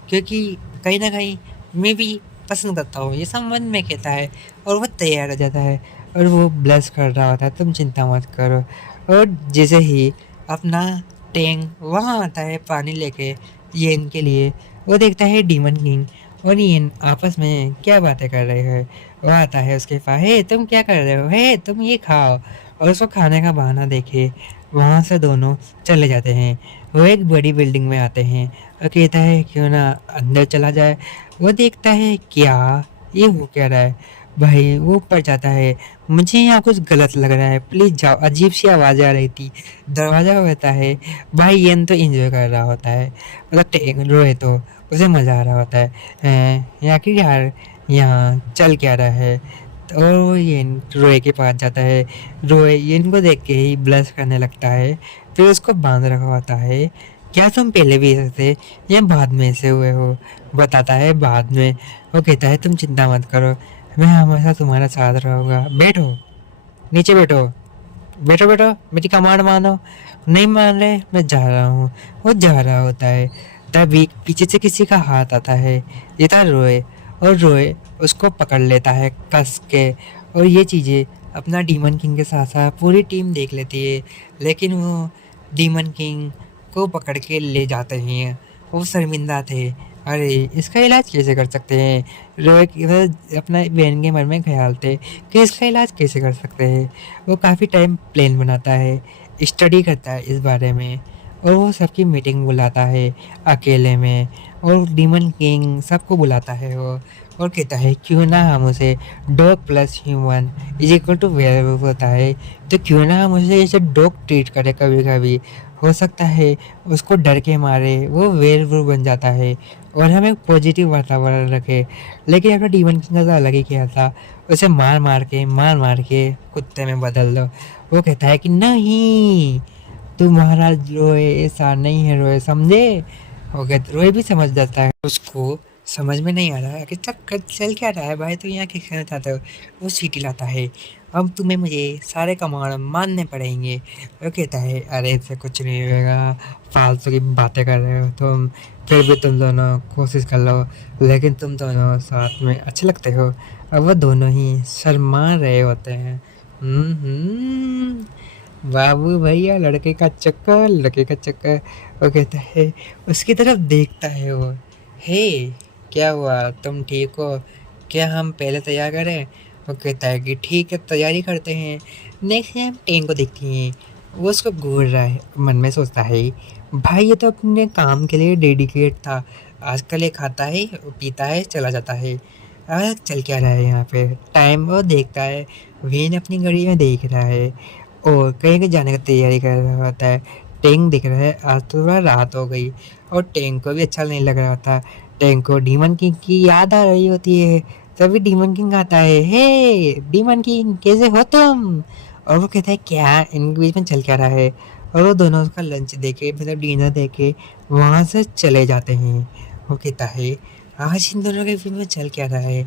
क्योंकि कहीं ना कहीं मैं भी पसंद करता हूँ, ये संबंध में कहता है। और वो तैयार हो जाता है और वो ब्लश कर रहा होता है, तुम चिंता मत करो। और जैसे ही अपना टैंक वहाँ आता है पानी लेके येन के लिए, वो देखता है डीमन किंग और येन आपस में क्या बातें कर रहे हैं। वो आता है उसके पास, हे तुम क्या कर रहे हो, हे तुम ये खाओ। और उसको खाने का बहाना देखे वहाँ से दोनों चले जाते हैं। वो एक बड़ी बिल्डिंग में आते हैं और कहता है, क्यों ना अंदर चला जाए। वो देखता है, क्या ये हो क्या रहा है? भाई वो ऊपर जाता है, मुझे यहाँ कुछ गलत लग रहा है, प्लीज़ जाओ। अजीब सी आवाज़ आ रही थी, दरवाज़ा होता है। भाई ये तो एंजॉय कर रहा होता है, मतलब रोए तो उसे मज़ा आ रहा होता है। आखिर यार यहाँ चल क्या रहा है? और वो ये रोए के पास जाता है। रोए ये इनको देख के ही ब्लश करने लगता है, फिर उसको बांध रखा होता है। क्या तुम पहले भी ऐसे थे या बाद में ऐसे हुए हो? बताता है बाद में। वो कहता है, तुम चिंता मत करो, मैं हमेशा तुम्हारा साथ रहूँगा, बैठो, नीचे बैठो, बैठो बैठो, मेरी कमांड मानो। नहीं मान रहे, मैं जा रहा हूँ। वो जा रहा होता है, तभी पीछे से किसी का हाथ आता है, ये था रोए। और रोए उसको पकड़ लेता है कस के। और ये चीज़ें अपना डीमन किंग के साथ साथ पूरी टीम देख लेती है, लेकिन वो डीमन किंग को पकड़ के ले जाते हैं। वो शर्मिंदा थे, अरे इसका इलाज कैसे कर सकते हैं? रोए अपना बहन के मन में ख्याल थे कि इसका इलाज कैसे कर सकते हैं। वो काफ़ी टाइम प्लान बनाता है, स्टडी करता है इस बारे में, और वो सबकी मीटिंग बुलाता है अकेले में। और डीमन किंग सबको बुलाता है वो, और कहता है, क्यों ना हम उसे dog plus human is equal to werewolf होता है, तो क्यों ना हम उसे ऐसे डॉग ट्रीट करें कभी कभी। हो सकता है उसको डर के मारे वो वेयरवुल्फ बन जाता है और हम एक पॉजिटिव वातावरण रखे। लेकिन अपना डीमन किंग का तो अलग ही किया था, उसे मार मार के कुत्ते में बदल दो। वो कहता है कि नहीं, तुम्हारा रोए ऐसा नहीं है, रोए समझे? हो गया, रोए भी समझ जाता है। उसको समझ में नहीं आ रहा है कि चल क्या रहा है भाई, तो यहाँ क्या कहना चाहते हो। वो सीटी लाता है, अब तुम्हें मुझे सारे कमांड मानने पड़ेंगे। वो कहता है, अरे इससे कुछ नहीं होगा, फालतू की बातें कर रहे हो तुम, फिर भी तुम दोनों कोशिश कर लो, लेकिन तुम दोनों साथ में अच्छे लगते हो। अब वो दोनों ही शर्मा रहे होते हैं। बाबू भैया लड़के का चक्कर, लड़के का चक्कर। वो कहता है, उसकी तरफ देखता है वो। हे, क्या हुआ, तुम ठीक हो? क्या हम पहले तैयार करें? वो कहता है कि ठीक है, तैयारी करते हैं। नेक्स्ट टाइम टेन को देखती हैं, वो उसको घूर रहा है, मन में सोचता है भाई ये तो अपने काम के लिए डेडिकेट था। आजकल ये खाता है, पीता है, चला जाता है। चल क्या रहा है यहाँ पे? टाइम वो देखता है, वेन अपनी घड़ी में देख रहा है और कहीं कहीं जाने की तैयारी कर रहा होता है। टेंग दिख रहा है, आज तो थोड़ा रात हो गई और टेंग को भी अच्छा नहीं लग रहा होता। टेंग को डीमन किंग की याद आ रही होती है। तभी डीमन किंग आता है, हे डीमन किंग कैसे हो तुम? और वो कहता है क्या, इनके बीच में चल क्या रहा है? और वो दोनों उसका लंच देके, मतलब डिनर देके वहाँ से चले जाते हैं। वो कहता है आज इन दोनों के बीच में चल क्या रहा है?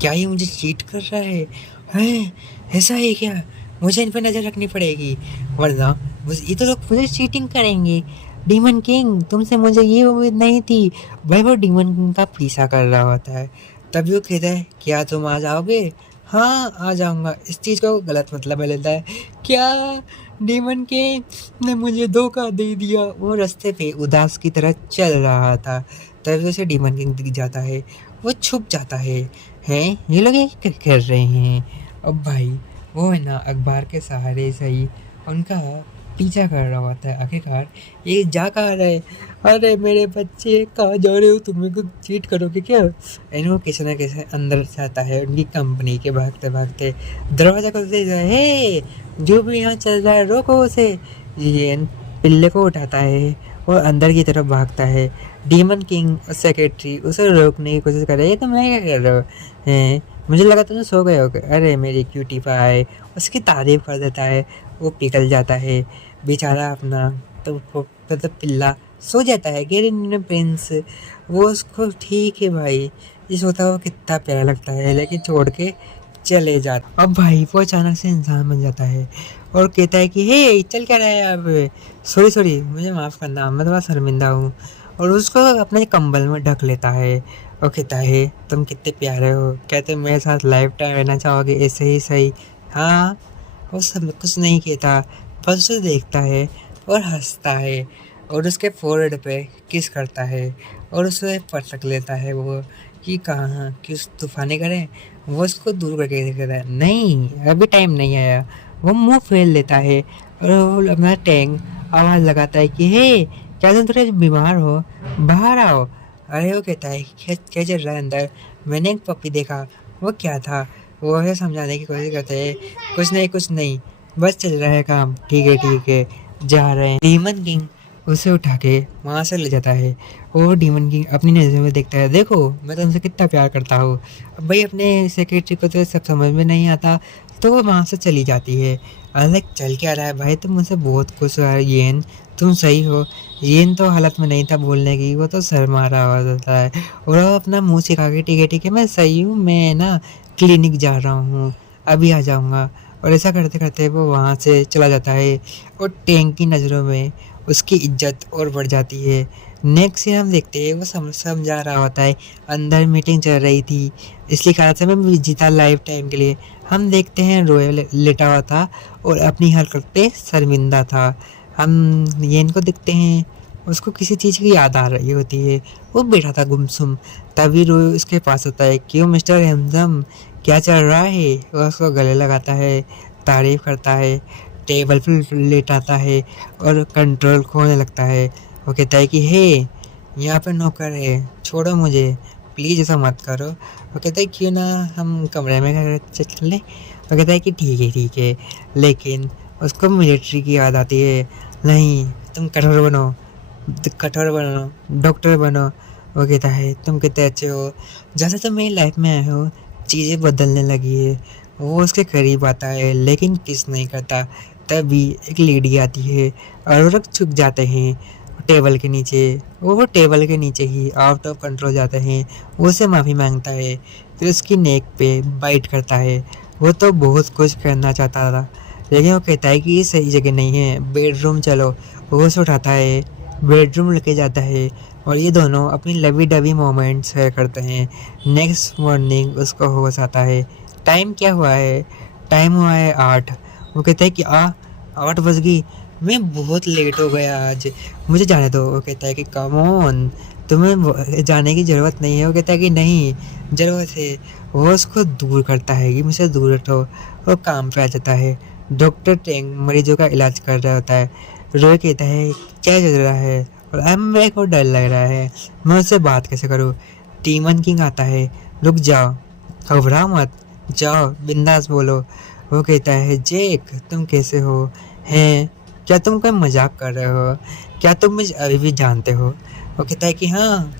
क्या ये मुझे चीट कर रहा है? हैं, ऐसा है क्या? मुझे इन पर नज़र रखनी पड़ेगी, वरना ये तो लोग मुझे चीटिंग करेंगे। डीमन किंग, तुमसे मुझे ये उम्मीद नहीं थी। भाई वो डीमन किंग का पीछा कर रहा होता है। तभी वो कहता है क्या तुम आ जाओगे? हाँ आ जाऊंगा। इस चीज़ को गलत मतलब ले लेता है। क्या, डीमन किंग ने मुझे धोखा दे दिया? वो रास्ते पे उदास की तरह चल रहा था, तभी उसे डीमन किंग दिख जाता है। वो छुप जाता है। हैं, ये लोग ये क्या कर रहे हैं? अब भाई वो है ना अखबार के सहारे से ही उनका पीछा कर रहा होता है। आखिरकार ये जा कहाँ रहे? अरे मेरे बच्चे कहाँ जा रहे हो? तुम मेरे को चीट करोगे क्या? इनको किसी ना किसी अंदर जाता है उनकी कंपनी के, भागते भागते दरवाजा खोलते जाए, हे जो भी यहाँ चल रहा है रोको उसे। ये पिल्ले को उठाता है और अंदर की तरफ भागता है। डीमन किंग और सेक्रेटरी उसे रोकने की कोशिश कर रहे हैं, ये तुम क्या कर रहे हो? हैं, मुझे लगा तुम सो गए हो। अरे मेरी क्यूटी पाई, उसकी तारीफ कर देता है। वो पिघल जाता है बेचारा अपना। तो वो मतलब पिल्ला सो जाता है, गेरी प्रिंस। वो उसको ठीक है भाई, ये सोता हुआ कितना प्यारा लगता है, लेकिन छोड़ के चले जाता। अब भाई वो अचानक से इंसान बन जाता है और कहता है कि हे चल क्या रहा है अब? सॉरी सॉरी, मुझे माफ़ करना, मैं थोड़ा शर्मिंदा हूँ। और उसको अपने कंबल में ढक लेता है और कहता है तुम कितने प्यारे हो, क्या तुम मेरे साथ लाइफ टाइम रहना चाहोगे ऐसे ही सही? हाँ। वो सब कुछ नहीं कहता, बस उसे देखता है और हंसता है और उसके फोrehead पे किस करता है और उसे पटक लेता है वो कि कहाँ कि उस तूफानी करें। वो उसको दूर करके कहता है नहीं अभी टाइम नहीं आया। वो मुंह फेर लेता है और वो अपना टैंक आवाज़ लगाता है कि हे क्या तुम थोड़े बीमार हो, बाहर आओ। अरे वो कहता है क्या क्या चल रहा है अंदर? मैंने एक पपी देखा। वो क्या था? वो है समझाने की कोशिश करते हैं, कुछ नहीं, बस चल रहा है काम। ठीक है, जा रहे हैं। डीमन किंग उसे उठा के वहाँ से ले जाता है। वो डीमन किंग अपनी नज़र में देखता है, देखो मैं तुमसे कितना प्यार करता हूँ। अब भाई अपने सेक्रेटरी को तो सब समझ में नहीं आता, तो वो वहाँ से चली जाती है। अलग चल क्या रहा है भाई? तुम मुझसे बहुत खुश हो येन, तुम सही हो? येन तो हालत में नहीं था बोलने की, वो तो शर्मा रहा होता है और वो अपना मुँह सिखा के ठीक है मैं सही हूँ, मैं ना क्लिनिक जा रहा हूँ, अभी आ जाऊँगा। और ऐसा करते करते वो वहाँ से चला जाता है और टैंक की नज़रों में उसकी इज्जत और बढ़ जाती है। नेक्स्ट सीन हम देखते हैं वो समझा रहा होता है, अंदर मीटिंग चल रही थी, इसलिए कहा था मैं जीता लाइफ टाइम के लिए। हम देखते हैं रोयल लेटा हुआ था और अपनी हरकत पे शर्मिंदा था। हम ये इनको देखते हैं, उसको किसी चीज़ की याद आ रही होती है, वो बैठा था गुमसुम। तभी रोय उसके पास होता है, क्यों मिस्टर हैंडसम, क्या चल रहा है? वो उसको गले लगाता है, तारीफ करता है, टेबल पर लेटाता है और कंट्रोल खोने लगता है। वो कहता है कि हे यहाँ पे नौकर है, छोड़ो मुझे, प्लीज़ ऐसा मत करो। वो कहता है क्यों ना हम कमरे में चल लें? वो कहता है कि ठीक है, लेकिन उसको मिलिट्री की याद आती है। नहीं, तुम कठोर बनो, डॉक्टर बनो। वो कहता है तुम कितने अच्छे हो, जैसे तुम मेरी लाइफ में आए हो चीज़ें बदलने लगी है। वो उसके करीब आता है लेकिन किस नहीं करता। तभी एक लेडी आती है और वो लोग छुप जाते हैं टेबल के नीचे। वो टेबल के नीचे ही आउट ऑफ कंट्रोल जाते हैं। वो उससे माफ़ी मांगता है, फिर उसकी नेक पे बाइट करता है। वो तो बहुत कुछ करना चाहता था, लेकिन वो कहता है कि ये सही जगह नहीं है, बेडरूम चलो। वो उसे उठाता है, बेडरूम लेके जाता है और ये दोनों अपनी लवी डवी मोमेंट शेयर करते हैं। नेक्स्ट मॉर्निंग उसको होश आता है, टाइम क्या हुआ है? टाइम हुआ है 8। वो कहता है कि 8 बज गई, मैं बहुत लेट हो गया आज, मुझे जाने दो। वो कहता है कि कम ऑन, तुम्हें जाने की ज़रूरत नहीं है। वो कहता है कि नहीं, ज़रूरत है। वो उसको दूर करता है कि मुझसे दूर हटो। वो काम पे आ जाता है। डॉक्टर टेंग मरीजों का इलाज कर रहा होता है। रोय कहता है क्या चल रहा है, और मेरे को डर लग रहा है, मैं उससे बात कैसे करूँ। डीमन किंग आता है, रुक जाओ, घबराओ मत, जाओ बिंदास बोलो। वो कहता है जेक तुम कैसे हो, हैं क्या तुम कोई मजाक कर रहे हो, क्या तुम मुझे अभी भी जानते हो। वो कहता है कि हाँ।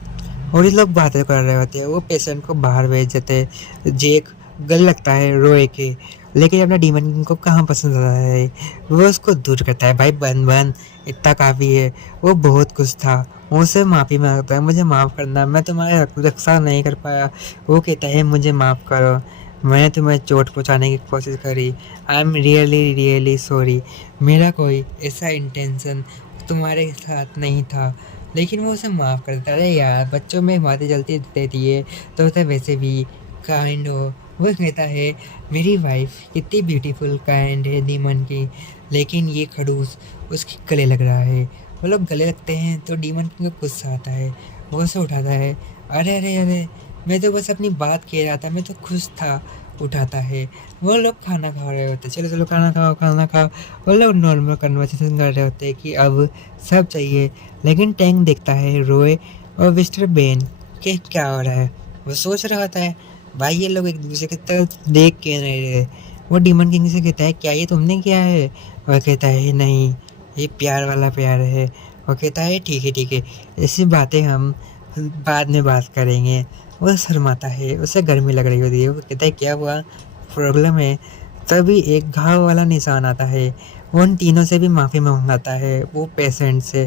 और ये लोग बातें कर रहे होते हैं, वो पेशेंट को बाहर भेज देते हैं। जेक गल लगता है रोए के, लेकिन अपना डीमन किंग को कहाँ पसंद आता है, वो उसको दूर करता है। भाई बन बन, इतना काफ़ी है। वो बहुत कुछ था, वो उससे माफ़ी मांगता है, मुझे माफ़ करना, मैं तुम्हारी रक्षा नहीं कर पाया। वो कहता है मुझे माफ़ करो, मैंने तुम्हें चोट पहुंचाने की कोशिश करी, I am really really sorry, मेरा कोई ऐसा इंटेंशन तुम्हारे साथ नहीं था। लेकिन वो उसे माफ़ कर देता है। अरे यार, बच्चों में बातें चलती रहती है, तो उसे वैसे भी काइंड हो। वो कहता है मेरी वाइफ कितनी ब्यूटीफुल काइंड है डीमन की, लेकिन ये खड़ूस उसके गले लग रहा है। वो लोग गले लगते हैं तो डीमन किंग को गुस्सा आता है। वो उसे उठाता है, अरे अरे अरे, मैं तो बस अपनी बात कह रहा था, मैं तो खुश था। उठाता है। वो लोग खाना खा रहे होते, चलो चलो खाना खाओ खाना खाओ। वो लोग नॉर्मल कन्वर्सेशन कर रहे होते हैं कि अब सब चाहिए। लेकिन टैंक देखता है रोए और मिस्टर बेन कि क्या हो रहा है। वो सोच रहा होता है भाई ये लोग एक दूसरे की तरफ देख के नहीं रहे। वो डीमन किंग से कहता है क्या ये तुमने किया है। वह कहता है नहीं, ये प्यार वाला प्यार है। वो कहता है ठीक है, ऐसी बातें हम बाद में बात करेंगे। वो शर्माता है, उसे गर्मी लग रही होती है। वो कहता है क्या हुआ, प्रॉब्लम है। तभी एक घाव वाला निशान आता है। वो उन तीनों से भी माफ़ी मांगता है, वो पेशेंट से।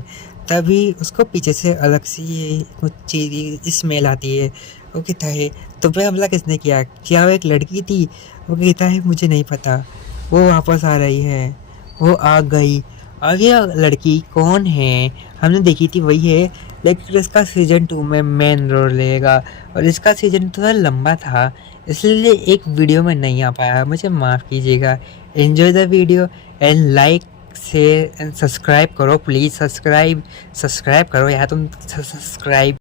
तभी उसको पीछे से अलग सी कुछ चीज़ स्मेल आती है। वो कहता है तुम पे हमला किसने किया, क्या वो एक लड़की थी। वो कहता है मुझे नहीं पता, वो वापस आ रही है, वो आ गई। अब ये लड़की कौन है, हमने देखी थी वही है, लेकिन इसका सीज़न 2 में मेन रोल लेगा। और इसका सीज़न थोड़ा लंबा था, इसलिए एक वीडियो में नहीं आ पाया, मुझे माफ़ कीजिएगा। Enjoy the video and like share and subscribe करो प्लीज़। सब्सक्राइब करो यार तुम, सब्सक्राइब।